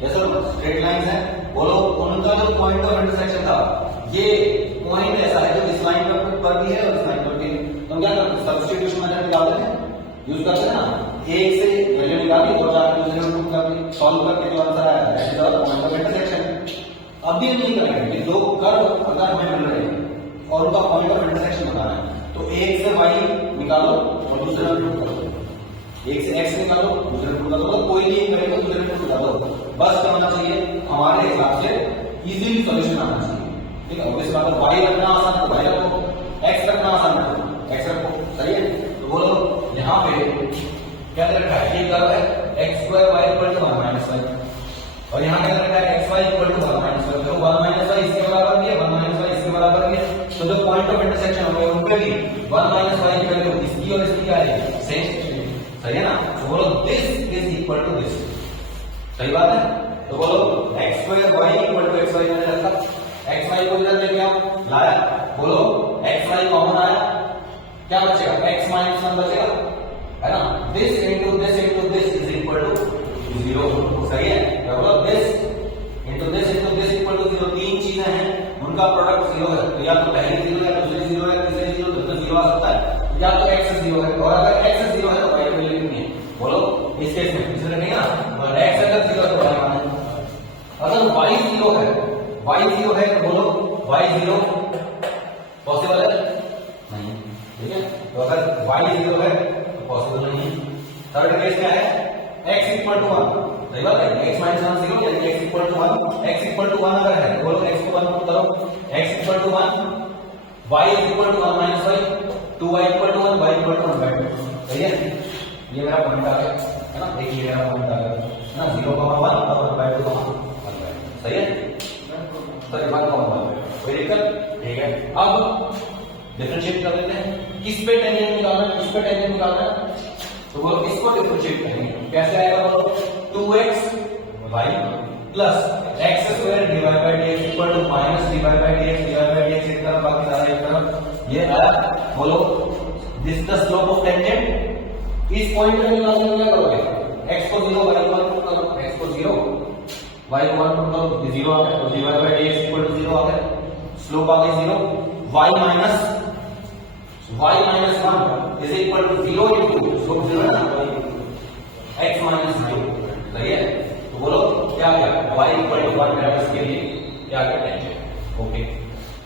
जैसे स्ट्रेट लाइंस है, बोलो उनका जो पॉइंट ऑफ इंटरसेक्शन था ये पॉइंट ऐसा है जो इस लाइन पर भी है और इस लाइन पर भी है. तो क्या करते हैं? सब्स्टिट्यूशन मेथड निकालते हैं, यूज करते हैं ना. एक से वैल्यू निकाली और जाकर दूसरे में पुट कर दी, सॉल्व करके जो आंसर आया that is our point of intersection. अब ये नहीं करेंगे कि दो कर्व अगर हमें मिल रहे हैं और उनका पॉइंट ऑफ इंटरसेक्शन बताना है तो एक से y निकालो और दूसरे में पुट करो, एक से x निकालो दूसरे में पुट करो. तो कोई नहीं करेगा दूसरे में पुट कर दो. बस क्या होना चाहिए? हमारे हिसाब से इजीली सॉल्यूशन आना चाहिए. ठीक है, इसके बाद y रखना आसान है तो y रखो, x रखना आसान है तो x रखो. सही है. तो बोलो यहाँ पे क्या रखा है? ये कर्व है x square y equal to 1 minus y और यहाँ क्या रखा है? xy equal to 1 minus y. तो 1 माइनस y इसके बराबर भी है, 1 माइनस y इसके बराबर भी है. तो जो पॉइंट ऑफ इंटरसेक्शन होंगे उनपे भी 1 माइनस y की वैल्यू इसकी और इसकी क्या है? सेम. सही है ना. तो बोलो this is equal to this. सही बात है. तो बोलो x square y equal to xy मैंने रखा, xy को इधर लेके आओ, लाया. बोलो xy कॉमन आया, क्या बचेगा? x माइनस 1 बचेगा, है ना. This into this is equal to 0. सही है. बोलो this into this equal to 0. तीन चीजें हैं उनका प्रोडक्ट 0 है. तो या तो पहली 0 या दूसरी 0 या तीसरी 0, तो 0 आ सकता है. या तो x 0 है और अगर x 0 है तो y की वैल्यू कितनी है? बोलो इस केस में किसी ने ना और x अगर 0 है तो y मान है. अगर y 0 है तो बोलो y 0 पॉसिबल है? नहीं. ठीक है. तो अगर y 0 है तो पॉसिबल नहीं है. थर्ड केस क्या है? x इक्वल टू 1 सही बात है, x माइनस 1 0 यानी x equal to 1, x equal to 1 अगर है तो बोलो x को 1 पुट करो, x equal to 1, y equal to 1 minus y, 2y equal to 1, y equal to 1 by 2, सही है। ये मेरा पॉइंट आ गया है ना, देखिए मेरा पॉइंट आ गया है ना, 0,1 और 1 बाय 2, सही है। तो ये बात कोई दिक्कत, ठीक है। अब डिफरेंशिएट कर लेते हैं, किस पे टेंजेंट निकालना है, किस पे टेंजेंट निकालना है, तो वो इसको डिफरेंशिएट करेंगे, कैसे आएगा बोलो, 2x y plus x square divide by dx equal to minus divide by dx divide by dx एक तरफ बाकी सारे एक तरफ, ये आया। बोलो this the slope of tangent, इस पॉइंट पे निकालने के लिए क्या करोगे, x को 0 y को 1 पुट करो, x को 0 y को 1 पुट करो, 0 आ गया, तो divide by dx equal to 0 आ गया, स्लोप आ गई 0, y minus 1 is equal to 0 into slope 0 है ना, x माइनस 0, सही है। तो बोलो क्या आ गया, y इक्वल टू 1 मेरा इसके लिए क्या आ गया, टेंजेंट, ओके।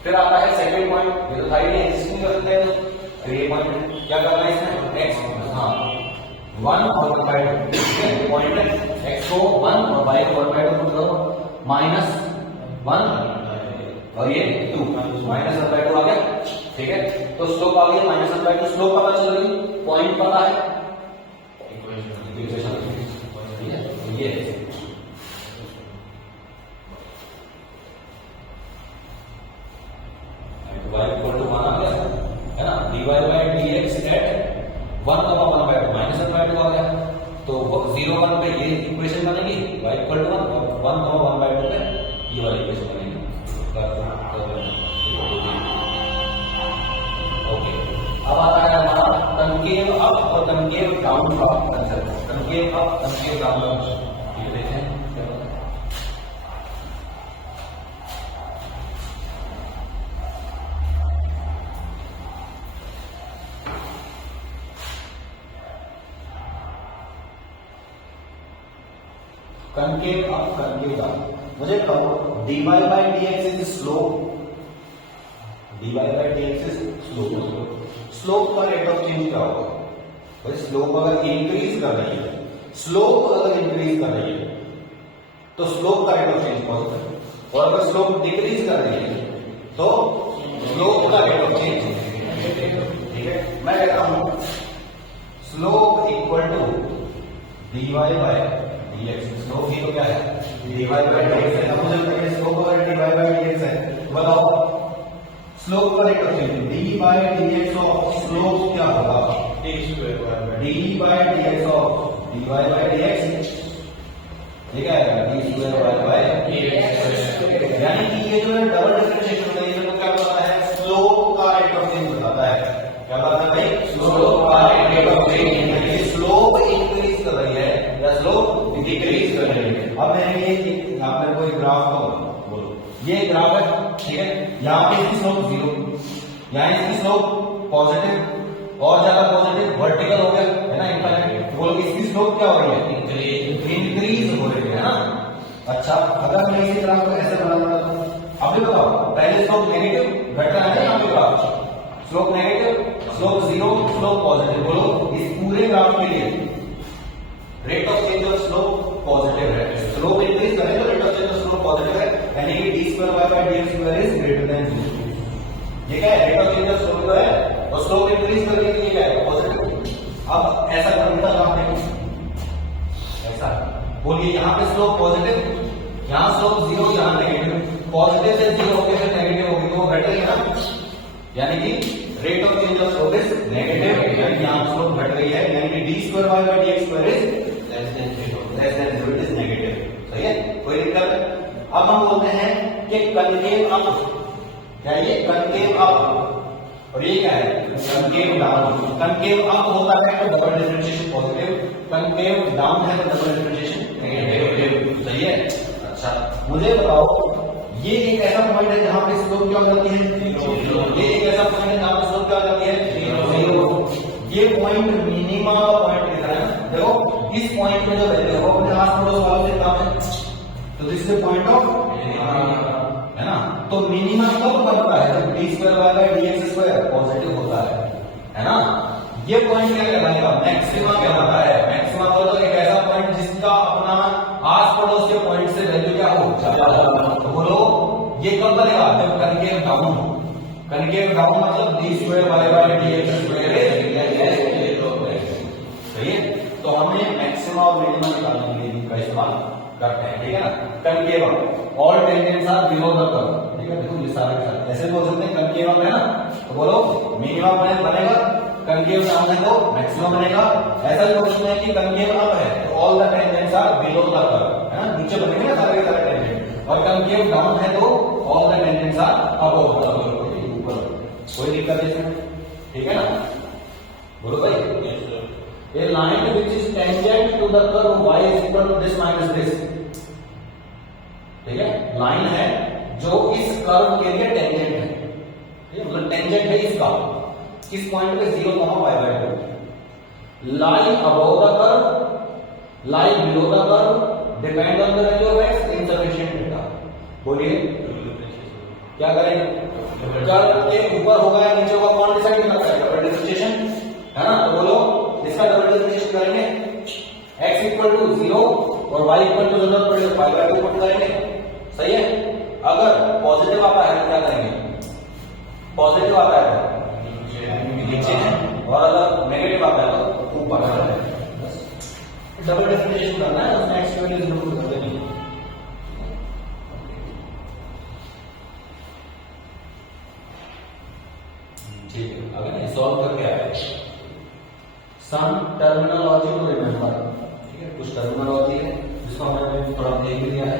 फिर आता है सेकंड पॉइंट, ये तो था ही नहीं, एग्जिस्टिंग कर देते हैं, तो ये पॉइंट क्या करना है इसमें, x हां 1 और 1/2, ठीक है, पॉइंट है x को 1 और y को 1/2 पुट करो, माइनस 1 और ये 2 माइनस 1/2 आ गया, ठीक है। तो स्लोप आ गया माइनस 1/2, स्लोप पता चल गई, पॉइंट पता है, इक्वेशन ठीक है, ये y इक्वल टू 1 आ गया है ना, dy by dx at 1,1/2 minus 1/2 आ गया, तो 0 1 पे ये इक्वेशन बनेगी, y इक्वल टू 1 और 1,1/2 पे ये वाली इक्वेशन बनेगी, ओके। अब आता है हमारा कनकेव अप और कनकेव डाउन का concept, concave up concave down, ये देखें क्या होता है। कनकेव अप कनकेव डाउन, मुझे बताओ dy by dx is slope, dy by dx is slope, slope का रेट ऑफ चेंज क्या होगा भाई, स्लोप अगर इंक्रीज कर रही है, स्लोप अगर इंक्रीज कर रही है तो स्लोप का रेट ऑफ चेंज पॉजिटिव, और अगर स्लोप डिक्रीज कर रही है तो स्लोप का रेट ऑफ चेंज नेगेटिव, ठीक है। मैं कहता हूं slope equal to dy by dx, slope ही तो क्या है, dy by dx है, मुझे लगता है स्लोप अगर dy by dx है, बताओ स्लोप का rate of change dy by dx of slope क्या होगा, dy by dx of dy by dx, ठीक है, d स्क्वायर by dx, यानी कि ये जो है डबल डिफरेंशिएशन होता है, ये तो क्या बताता है, स्लोप का रेट ऑफ चेंज बताता है, क्या बताता है भाई, स्लोप का रेट ऑफ चेंज, यानी स्लोप इंक्रीज कर रही है या स्लोप डिक्रीज कर रही है। अब मैंने ये आपने कोई ग्राफ को बोलो, ये ग्राफ है, ठीक है, यहाँ पे इसकी स्लोप 0, यहाँ इसकी स्लोप पॉजिटिव और ज्यादा पॉजिटिव वर्टिकल हो गया है ना, इनफाइनाइट, बोलो इसकी स्लोप क्या हो रही है, इंक्रीज हो रही है ना। अच्छा, अगर मैं इसी ग्राफ को ऐसे बनाऊंगा तो अभी बताओ, पहले स्लोप नेगेटिव घट रहा है ना, यहाँ पे graph slope negative, slope 0, slope positive, बोलो इस पूरे ग्राफ के लिए rate of change of slope positive है, स्लोप इंक्रीज करें तो rate of change of slope positive है, यानी कि d square y by dx square is greater than 0, ये क्या है, rate of change of slope तो है, और स्लोप इंक्रीज करने के लिए क्या है, पॉजिटिव। अब ऐसा करने का काम नहीं, ऐसा बोलिए यहाँ पे स्लोप पॉजिटिव, यहाँ स्लोप 0, यहाँ नेगेटिव, पॉजिटिव से 0 होके फिर नेगेटिव होगी तो वो घट रही है ना, यानी कि rate of change of slope is negative, यानी यहाँ स्लोप घट रही है, यानी कि d square y by dx square is less than 0, it is negative, सही है, कोई दिक्कत है। अब हम बोलते हैं कि कनकेव अप, क्या ये कनकेव अप, और ये क्या है कनकेव डाउन, कनकेव अप होता है तो double differentiation positive, concave down है तो डबल डिफरेंशिएशन नेगेटिव, सही है। अच्छा, मुझे बताओ ये एक ऐसा पॉइंट है जहां पे स्लोप क्या हो जाती है, ये एक ऐसा पॉइंट है जहां पे स्लोप क्या हो जाती है, 0, ये पॉइंट मिनिमा का पॉइंट दिख रहा है ना, देखो इस पॉइंट में जो रहते हो अपने आस पड़ोस वालों से काम है, तो दिस इज पॉइंट ऑफ है ना, तो मिनिमा कब बनता है, जब d square y by dx square positive होता है ना, ये पॉइंट क्या कहलाएगा, मैक्सिमा कहलाता है, मैक्सिमा बोलो तो एक ऐसा पॉइंट जिसका अपना आस पड़ोस के पॉइंट से वैल्यू क्या हो ज्यादा। तो बोलो ये कब बनेगा जब कनकेव डाउन। कनकेव डाउन मतलब d square y by dx square है। सही है। तो हमें मैक्सिमम और मिनिमम निकालने के लिए इसका इस्तेमाल करते हैं, ठीक है ना। Concave all tangents are below the curve, ठीक है। देखो ये सारे ऐसे बोल सकते हैं कनकेव है ना, तो बोलो मिनिमम बनेगा, कनकेव डाउन है तो मैक्सिमम बनेगा। ऐसा भी बोल सकते हैं कि कनकेव अप है तो all the tangents are below the curve, है ना, नीचे बनेंगे ना सारे के सारे टेंजेंट। और कनकेव डाउन है तो all the tangents are above the curve, ऊपर। कोई दिक्कत नहीं है, ठीक है ना। बोलो भाई a line which is tangent to the curve y is equal to this minus this, ठीक है। लाइन है जो इस कर्व के लिए टेंजेंट है, ठीक है, मतलब टेंजेंट है इसका किस पॉइंट पे 0, y by 2। Lie above the curve, lie below the curve, depend on the value of x, insufficient data. बोलिए क्या करें। कर्व के ऊपर होगा या नीचे होगा कौन डिसाइड करता है, डबल डिफरेंशिएशन, है ना। तो बोलो इसका डबल डिफरेंशिएशन करेंगे, x इक्वल टू 0 और y इक्वल टू जरूरत पड़े तो y बाय 2 पुट करेंगे, सही है। अगर पॉजिटिव आता है तो क्या करेंगे, पॉजिटिव आता है तो नीचे है, और अगर नेगेटिव आता है तो ऊपर है। डबल डिफरेंशिएशन करना है, उसमें x की वैल्यू जरूर कर देनी है। ठीक है, अगर सॉल्व करके आए सम टर्मिनोलॉजी को रिमेंबर, ठीक है। कुछ टर्मिनोलॉजी है जिसको हमने थोड़ा देख लिया है।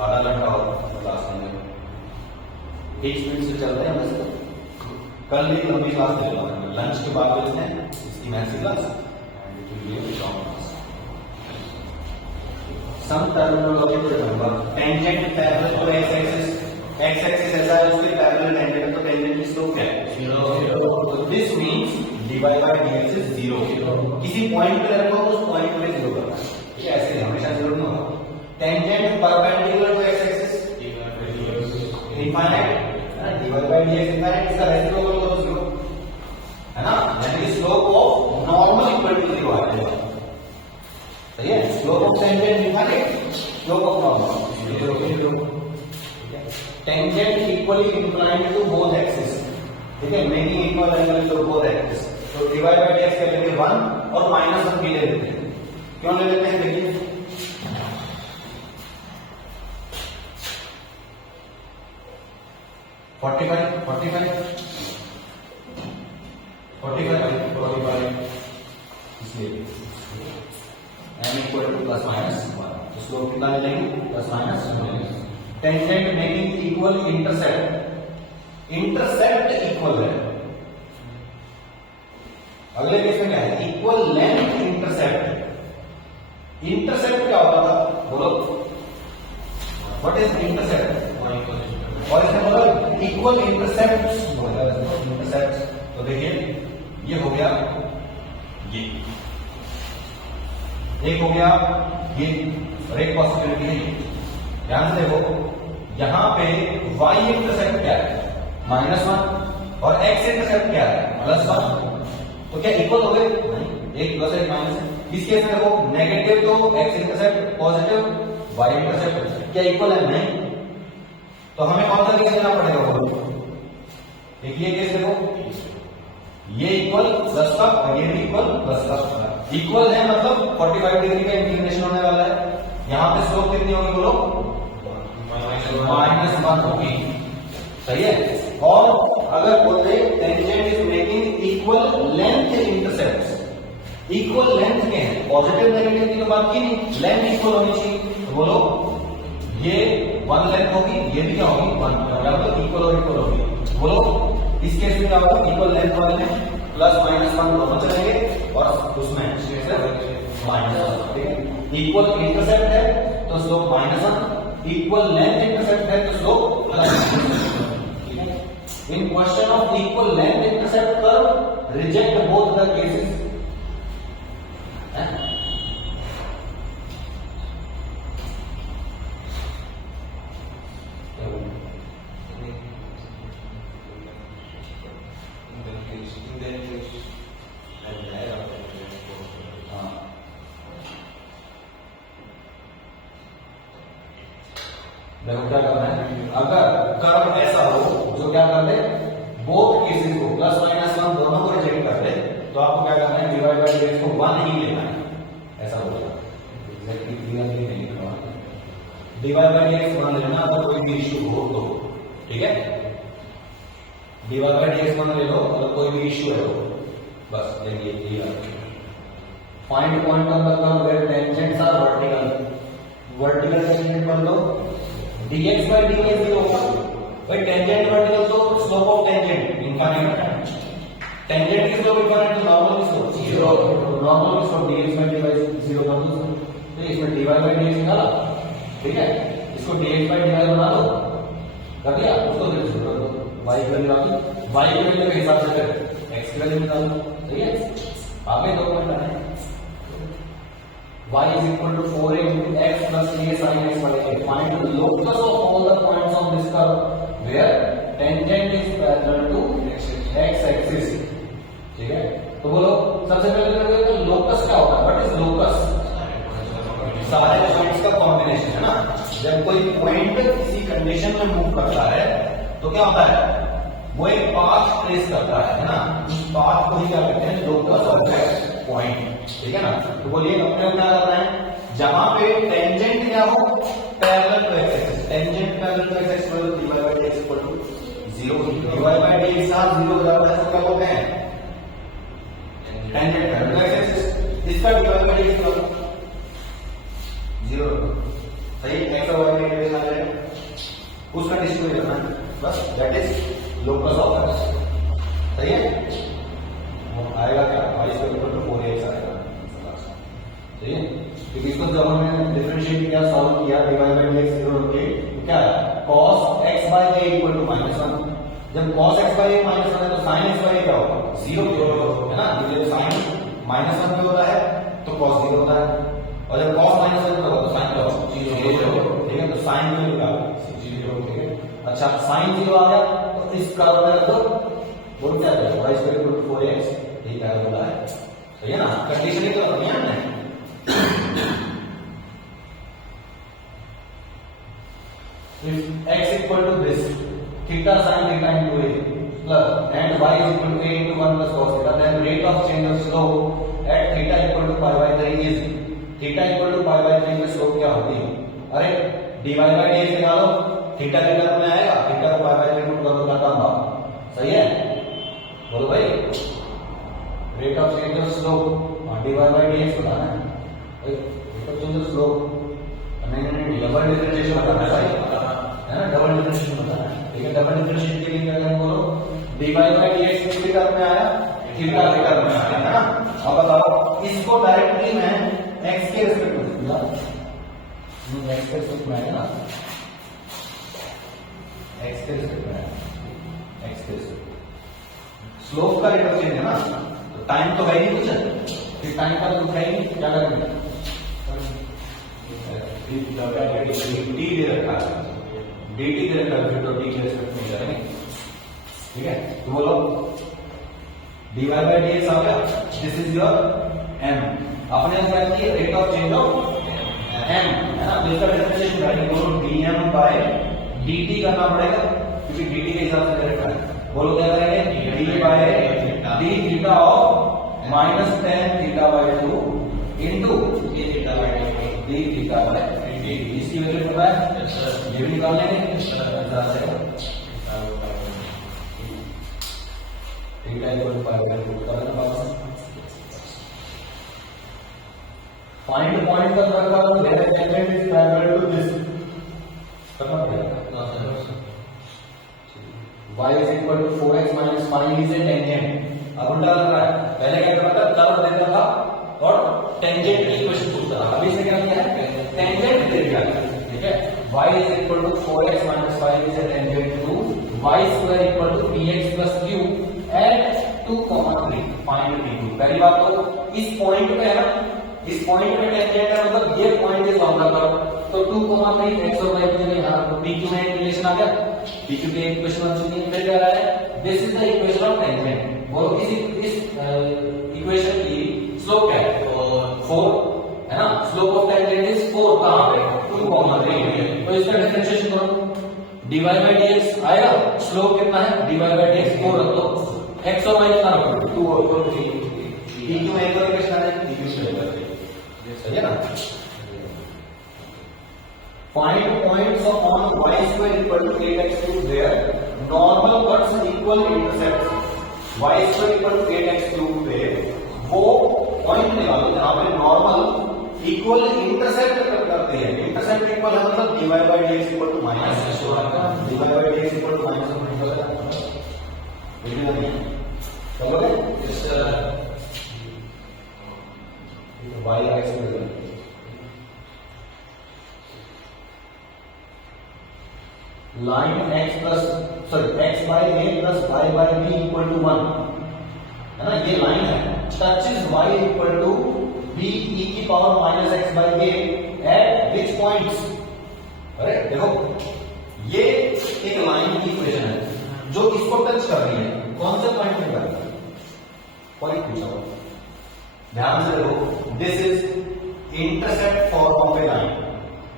आधा घंटा और क्लास में 20 मिनट से चल रहे हैं बस। कल भी लंबी क्लास दे रहा हूँ, लंच के बाद लेते हैं इसकी maths class and it will be a short class. Some terminology को remember, tangent parallel to x axis, x axis ऐसा है उसके पैरेलल टेंजेंट है तो टेंजेंट की स्लोप क्या है 0। तो this means dy by dx is 0। किसी पॉइंट पे रखो तो उस पॉइंट पे 0 करना है, ठीक है। ऐसे हमेशा 0 नहीं होगा। Tangent perpendicular to x axis infinite, dy by dx infinite, इसका रेशियो होगा तो 0, है ना। यानी slope of normal equal to 0 आ जाएगा, सही है। Slope of tangent infinite, slope of normal 0। Tangent equally inclined to both axis, ठीक है, making equal angle to both axis. तो dy by dx के लेंगे 1 और -1 भी ले लेते हैं। क्यों ले लेते हैं, देखिए 45 इसलिए m equal two plus minus 1, तो स्लोप कितना ले लेंगे plus minus 1। Tangent making equal intercept, intercept equal है। अगले केस में क्या है, इक्वल लेंथ इंटरसेप्ट। इंटरसेप्ट क्या होता था बोलो, व्हाट इज इंटरसेप्ट, और इसमें मतलब इक्वल इंटरसेप्ट। तो देखिए ये हो गया, ये एक हो गया ये, और एक पॉसिबिलिटी है ये। ध्यान से देखो यहां पे y इंटरसेप्ट क्या है -1 और x इंटरसेप्ट क्या है +1, तो क्या इक्वल हो गए, एक प्लस एक माइनस है। इस केस में देखो नेगेटिव तो x intercept, positive y intercept, क्या इक्वल है, नहीं। तो हमें कौन सा केस लेना पड़ेगा बोलो, एक ये केस देखो, ये इक्वल प्लस का और ये भी इक्वल प्लस का। इक्वल है मतलब 45 डिग्री का इंक्लिनेशन होने वाला है। यहां पे स्लोप कितनी होगी बोलो, -1 होगी, सही है। और अगर बोलते tangent is making equal length intercepts, equal length के हैं, पॉजिटिव नेगेटिव की तो बात की नहीं, लेंथ इक्वल होनी चाहिए। तो बोलो ये 1 लेंथ होगी, ये भी क्या होगी 1, या तो इक्वल और इक्वल होगी। बोलो इस केस में क्या होगा, इक्वल लेंथ वाले में प्लस माइनस 1 दोनों चलेंगे और उसमें -1, ठीक है। इक्वल इंटरसेप्ट है तो स्लोप -1, इक्वल लेंथ इंटरसेप्ट है तो slope +1। In question of equal length intercept curve reject both the cases. देखो क्या करना है, अगर कर्व ऐसा हो जो क्या कर दे, बोथ केसेस को प्लस माइनस वन दोनों को रिजेक्ट कर दे, तो आपको क्या करना है, डिवाइड बाय dx को 1 ही लेना है, ऐसा होगा। एग्जैक्टली क्लियरली नहीं लिखा, डिवाइड बाय dx 1 लेना, अगर कोई भी इश्यू हो तो, ठीक है, डिवाइड बाय dx 1 ले लो अगर कोई भी इश्यू है तो, बस देखिए clear. Find point on the curve where tangents are vertical, vertical tangent पर लो, dx by dy 0 होगा भाई, टेंजेंट वर्टिकल तो स्लोप ऑफ टेंजेंट इनफाइनाइट है, टेंजेंट की स्लोप इनफाइनाइट तो normal slope 0, normal slope dx by dy 0 कर दो, तो इसमें dy by dx निकाला, ठीक है, इसको dx by dy बना दो, कर दिया, उसको फिर कर दो, y की वैल्यू आ गई, y की वैल्यू के हिसाब से फिर x की वैल्यू निकाल दो, ठीक है, आगे दो पॉइंट आए, y is equal to 4a into x plus 3a sin x by a. Find the locus of all the points on this curve where tangent is parallel to x axis. ठीक है, तो बोलो सबसे पहले तो locus क्या होता है, व्हाट इज लोकस? सारे पॉइंट्स का कॉम्बिनेशन है ना, जब कोई पॉइंट किसी कंडीशन में मूव करता है तो क्या होता है, वो एक पाथ ट्रेस करता है ना, उस पाथ को ही क्या कहते हैं, लोकस ऑफ दैट पॉइंट, ठीक है ना। तो बोलिए अपने को क्या करना है, जहां पे टेंजेंट क्या हो, parallel to x axis, tangent parallel to x axis, dy by dx equal to 0, dy by dx साथ 0 बराबर है, तो क्या बोलते हैं, tangent parallel to x axis, इसका dy by dx equal to 0, सही, x और y के रिलेशन आ जाए, उसका डिस्ट्रीब्यूट करना है, बस that is locus of x, सही है, आएगा क्या, y इक्वल टू 4ax आएगा, ठीक है, क्योंकि इसको जब हमने डिफरेंशिएट किया, सॉल्व किया, डिवाइड बाय dx 0 रखे, तो क्या है, cos x by a equal to -1, जब cos x by a -1 है तो sin x by a क्या होगा, 0 है ना, जब sin -1 पे होता है तो cos 0 होता है, और जब cos -1 पे होता है तो sin क्या होगा, 0, ठीक है, तो sin की वैल्यू क्या होगी, 0, ठीक है। अच्छा, sin 0 आ गया तो इस कर्व में रख दो, बोल क्या है, y इक्वल टू 4ax, ठीक है, बोला है, सही है ना, कंडीशन ही तो करनी है हमने। If x equal to this, theta sin theta into a plus and y is equal to a into 1 plus cos theta, then rate of change of slope at theta equal to pi by 3 is, theta equal to pi by 3 में slope क्या होगी, अरे dy by dx निकालो, theta के term में आएगा, theta को pi by 3 root कर दो, खत्म बात, सही है, बोलो भाई, rate of change of slope dy by dx बताना है, rate of change of slope नहीं, डबल डिफरेंशिएशन बताना है, है ना, डबल डिफरेंशिएशन बताना है, ठीक है, डबल डिफरेंशिएशन के लिए क्या करें, बोलो dy by dx किसके टर्म में आया, थीटा के टर्म में आया, है ना। अब बताओ इसको डायरेक्टली मैं x के रिस्पेक्ट में लिखूंगा, x के रिस्पेक्ट में आएगा ना, x के रिस्पेक्ट में आएगा, x के रिस्पेक्ट, स्लोप का रेट ऑफ चेंज है ना, तो टाइम तो है ही कुछ, फिर टाइम का तो है ही, क्या करेंगे, डी दे रखा है, dt दे रखा है, फिर तो डी के रिस्पेक्ट में जाएंगे, ठीक है, तो बोलो dy by dx आ गया, दिस इज योर m, अपने क्या किया, rate of change of m, है ना, तो इसका डिफरेंशिएशन राइट, बोलो dm by dt करना पड़ेगा, क्योंकि dt के हिसाब से दे रखा है, बोलो क्या करेंगे, d by d theta of -tan theta by 2 into d theta by d theta by dt, इसकी वैल्यू पता है, ये भी निकाल लेंगे, theta equal to pi by 2 करना पास। फाइंड पॉइंट का वर्क करो, where tangent is parallel to this, करना पड़ेगा, y is equal to 4x minus 5 is a tangent, अब उल्टा लग रहा है, पहले क्या करता था, कर्व देता था और टेंजेंट की इक्वेशन पूछता था, अभी से क्या किया है, टेंजेंट दे दिया, ठीक है, y is equal to 4x minus 5 is a tangent to y square equal to px plus q at 2, 3, find p2, पहली बात तो इस पॉइंट पे है ना, इस पॉइंट पे टेंजेंट है, मतलब ये point is on the curve, तो 2, 3 x और y के लिए यहां pq में रिलेशन आ गया, pq की इक्वेशन बन चुकी है, फिर क्या रहा है, this is the equation of tangent, बोलो इस इक्वेशन की स्लोप क्या है, 4 है ना, स्लोप ऑफ टेंजेंट इज 4, कहां पे, 2, 3, तो इसका डिफरेंशिएशन करो, dy बाई dx आएगा, स्लोप कितना है dy बाई dx 4 रख दो, x और y कितना रखो 2 और 3, dq में एक और इक्वेशन है, dq से लेकर सही है ना। Find points on y square equal to 8x cube where normal cuts equal intercepts y square equal to 8x cube पे वो पॉइंट निकालो जहां पे नॉर्मल इक्वल इंटरसेप्ट करते हैं। इंटरसेप्ट इक्वल है मतलब dy by dx equal to minus dy by dx equal to minus चलोगे y x line x plus sorry x by a plus y by b equal to 1 है ना, ये line है touches y equal to b e की power minus x by a at which points. अरे देखो ये एक लाइन की इक्वेशन है जो इसको टच कर रही है, कौन से पॉइंट पे पॉइंट पूछा हुआ, ध्यान से देखो, this is intercept form of A line.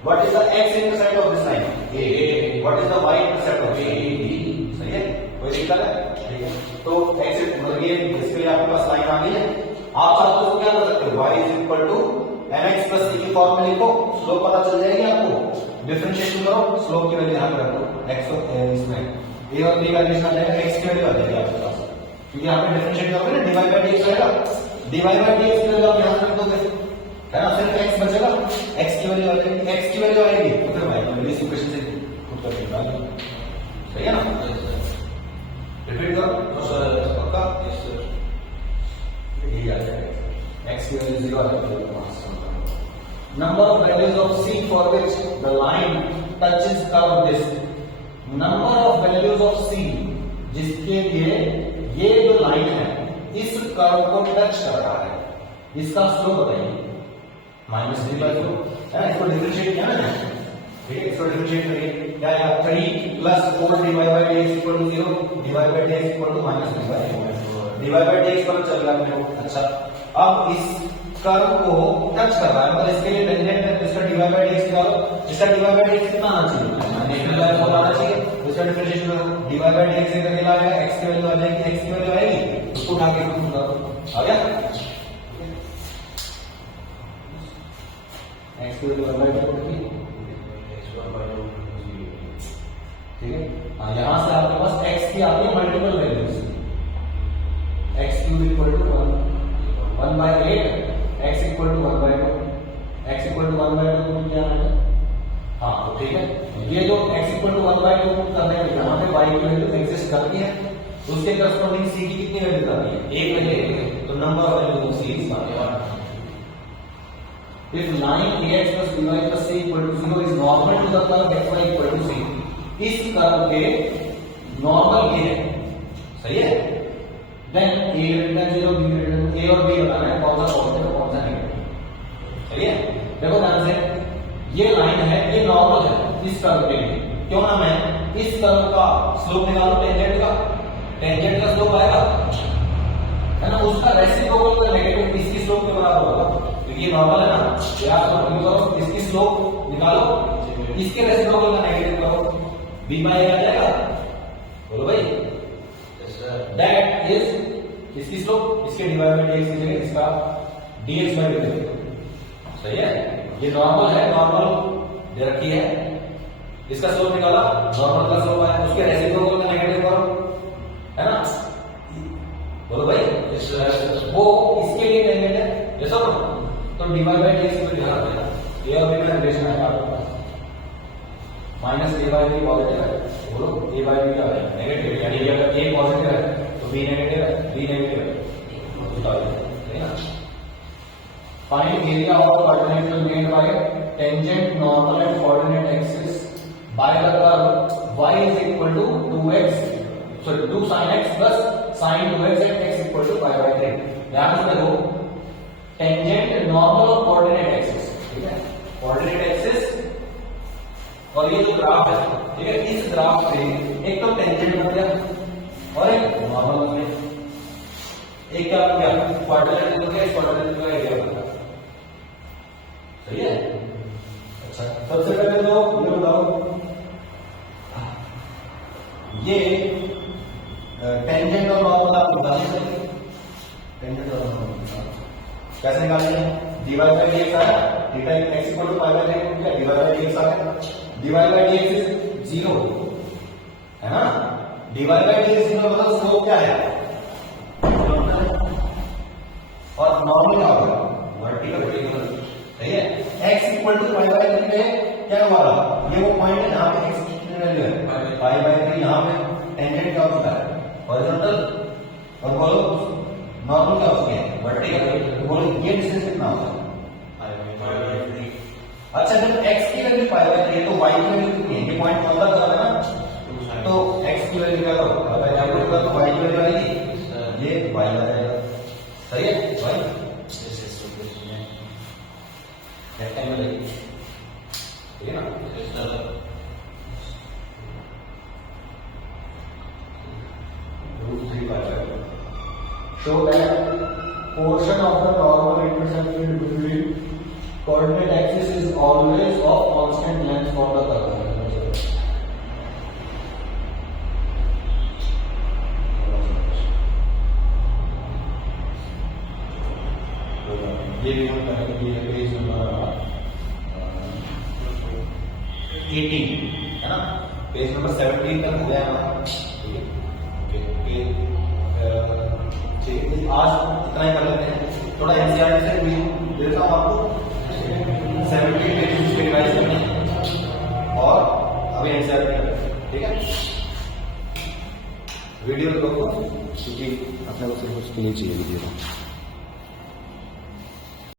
What is the x-intercept of this line? A. What is the y-intercept of A? B. सही है? कोई दिक्कत है? ठीक है। तो x मतलब ये इसके लिए आपके पास लाइन आ गई है। आप चाहते हो क्या कर सकते हो? y is equal to mx plus c की फॉर्म में लिखो, स्लोप पता चल जाएगी आपको। डिफरेंशिएशन करो, स्लोप की वैल्यू यहाँ पे रखो, x और इसमें a और b का रिलेशन आ जाएगा, x की वैल्यू आ जाएगी आपके पास। क्योंकि यहाँ पे डिफरेंशिएट करोगे ना, dy by dx आएगा, dy by dx की वैल्यू आप यहाँ रख दोगे, है ना, सिर्फ x बचेगा, x की वैल्यू आ जाएगी, x की वैल्यू आएगी तो फिर y इस इक्वेशन से खुद कर निकाल, सही है ना। रिपीट करो सर, पक्का यही आ जाएगा, x की वैल्यू 0 आ जाएगी। Number of values of c for which the line touches curve this, number of values of c जिसके लिए ये जो लाइन है इस कर्व को टच कर रहा है, इसका स्लोप बताइए माइनस 3/2 है ना, इसको डिफरेंशिएट किया ना, ठीक है, इसको डिफरेंशिएट करिए, क्या आएगा 3 plus 4 dy by dx equal to 0, dy by dx equal to minus 3/2, dy by dx पर चल रहा है। अच्छा, अब इस कर्व को टच कर रहा है मतलब इसके लिए टेंजेंट है, इसका dy by dx निकालो, इसका dy by dx कितना आना चाहिए, नेगेटिव आना चाहिए, इसका डिफरेंशिएशन करो, dy by dx से करके लाएगा, x की वैल्यू आ जाएगी, x की वैल्यू आएगी, उसको उठा के आ गया, x की वैल्यू 1/2 होगी, ठीक है। यहां से आपके पास x की आती है multiple values, x cube equal to 1/8, x equal to 1/2, x equal to 1/2 को क्या आना है, हाँ तो ठीक है, ये जो x इक्वल टू 1/2 करने के यहाँ पे y की वैल्यू एग्जिस्ट करती है, उसके करस्पॉन्डिंग c की कितनी वैल्यू करती है, 1 वैल्यू, तो number of values of c is 1। If line ax plus by plus c equal to 0 is normal to the curve xy equal to c, इस कर्व के नॉर्मल ये है, सही है, then a greater 0, b greater, a और b बताना है कौन सा पॉजिटिव है कौन सा नेगेटिव, सही है। देखो ध्यान से, ये लाइन है, ये नॉर्मल है इस कर्व के लिए, क्यों ना मैं इस कर्व का स्लोप निकालूं, टेंजेंट का स्लोप आएगा, है ना, उसका रेसिप्रोकल का नेगेटिव इसकी स्लोप के बराबर होगा, क्योंकि ये नॉर्मल है ना, यार तो इसकी स्लोप निकालो, इसके रेसिप्रोकल का नेगेटिव करो, b बाय a आ जाएगा, बोलो भाई, दैट इज इसकी स्लोप, इसके डिवाइड बाय dx की जगह इसका dx बाय dt, सही है। ये नॉर्मल है, नॉर्मल दे रखी है, इसका स्लोप निकाला, नॉर्मल का स्लोप है, उसके रेसिप्रोकल का नेगेटिव करो, है ना, बोलो भाई, वो इसके लिए टेंजेंट है, जैसा तो dy by dx को ध्यान रखना, a और b का रिलेशन है आपके पास, minus a by b positive है, बोलो a by b क्या है, नेगेटिव, यानी अगर a पॉजिटिव है तो b नेगेटिव है, b नेगेटिव है ना। Find area of quadrangle made by tangent normal and coordinate axis by the curve y is equal to 2x, sorry 2 sin x plus sin 2x at x equal to pi by 3। ध्यान से देखो, tangent normal और coordinate axis, ठीक है, coordinate axis और ये जो graph है, ठीक है, इस ग्राफ पे एक तो टेंजेंट बन गया और एक नॉर्मल बन गया, एक क्या बन गया, क्वाड्रेंट बन गया, क्वाड्रेंट का एरिया बन गया, सही है। अच्छा, सबसे पहले तो ये बताओ ये टेंजेंट और नॉर्मल आप निकाल सकते, टेंजेंट और नॉर्मल कैसे निकालेंगे? dy by dx आ गया, theta x equal to pi by 3 हो गया, dy by dx आ गया, dy by dx इज 0 है ना, dy by dx 0 मतलब स्लोप क्या है और नॉर्मल क्या होगा, वर्टिकल, सही है। x equal to pi by 3 पे क्या हुआ, ये वो पॉइंट है जहां पे x की वैल्यू है, पाई बाय 3 यहां पे टेंजेंट क्या होता है, हॉरिजॉन्टल, और बोलो नॉर्मल क्या होता है, वर्टिकल, तो बोलो ये डिस्टेंस कितना होता है, अच्छा जब x की वैल्यू पाई बाय 3 है तो y की वैल्यू कितनी है, ये पॉइंट कौन सा है ना, तो x की वैल्यू क्या करो, पाई बाय 3 होगा तो y की वैल्यू आएगी, ये y आ जाएगा, सही है, y रेक्टेंगल है, ठीक है ना, show that portion of the normal intersection between coordinate axis is always of constant length for the curve. ये भी हम करेंगे, ये पेज नंबर 18 है ना, पेज नंबर 17 तक हो गया हमारा, ठीक है, आज इतना ही कर लेते हैं, थोड़ा एनसीईआरटी से रिवीजन देता हूँ आपको, 17 पेजेस पे रिवाइज करने हैं और अभी एनसीईआरटी करते हैं, ठीक है। वीडियो देखो क्योंकि अपने को सिर्फ उसके लिए चाहिए वीडियो।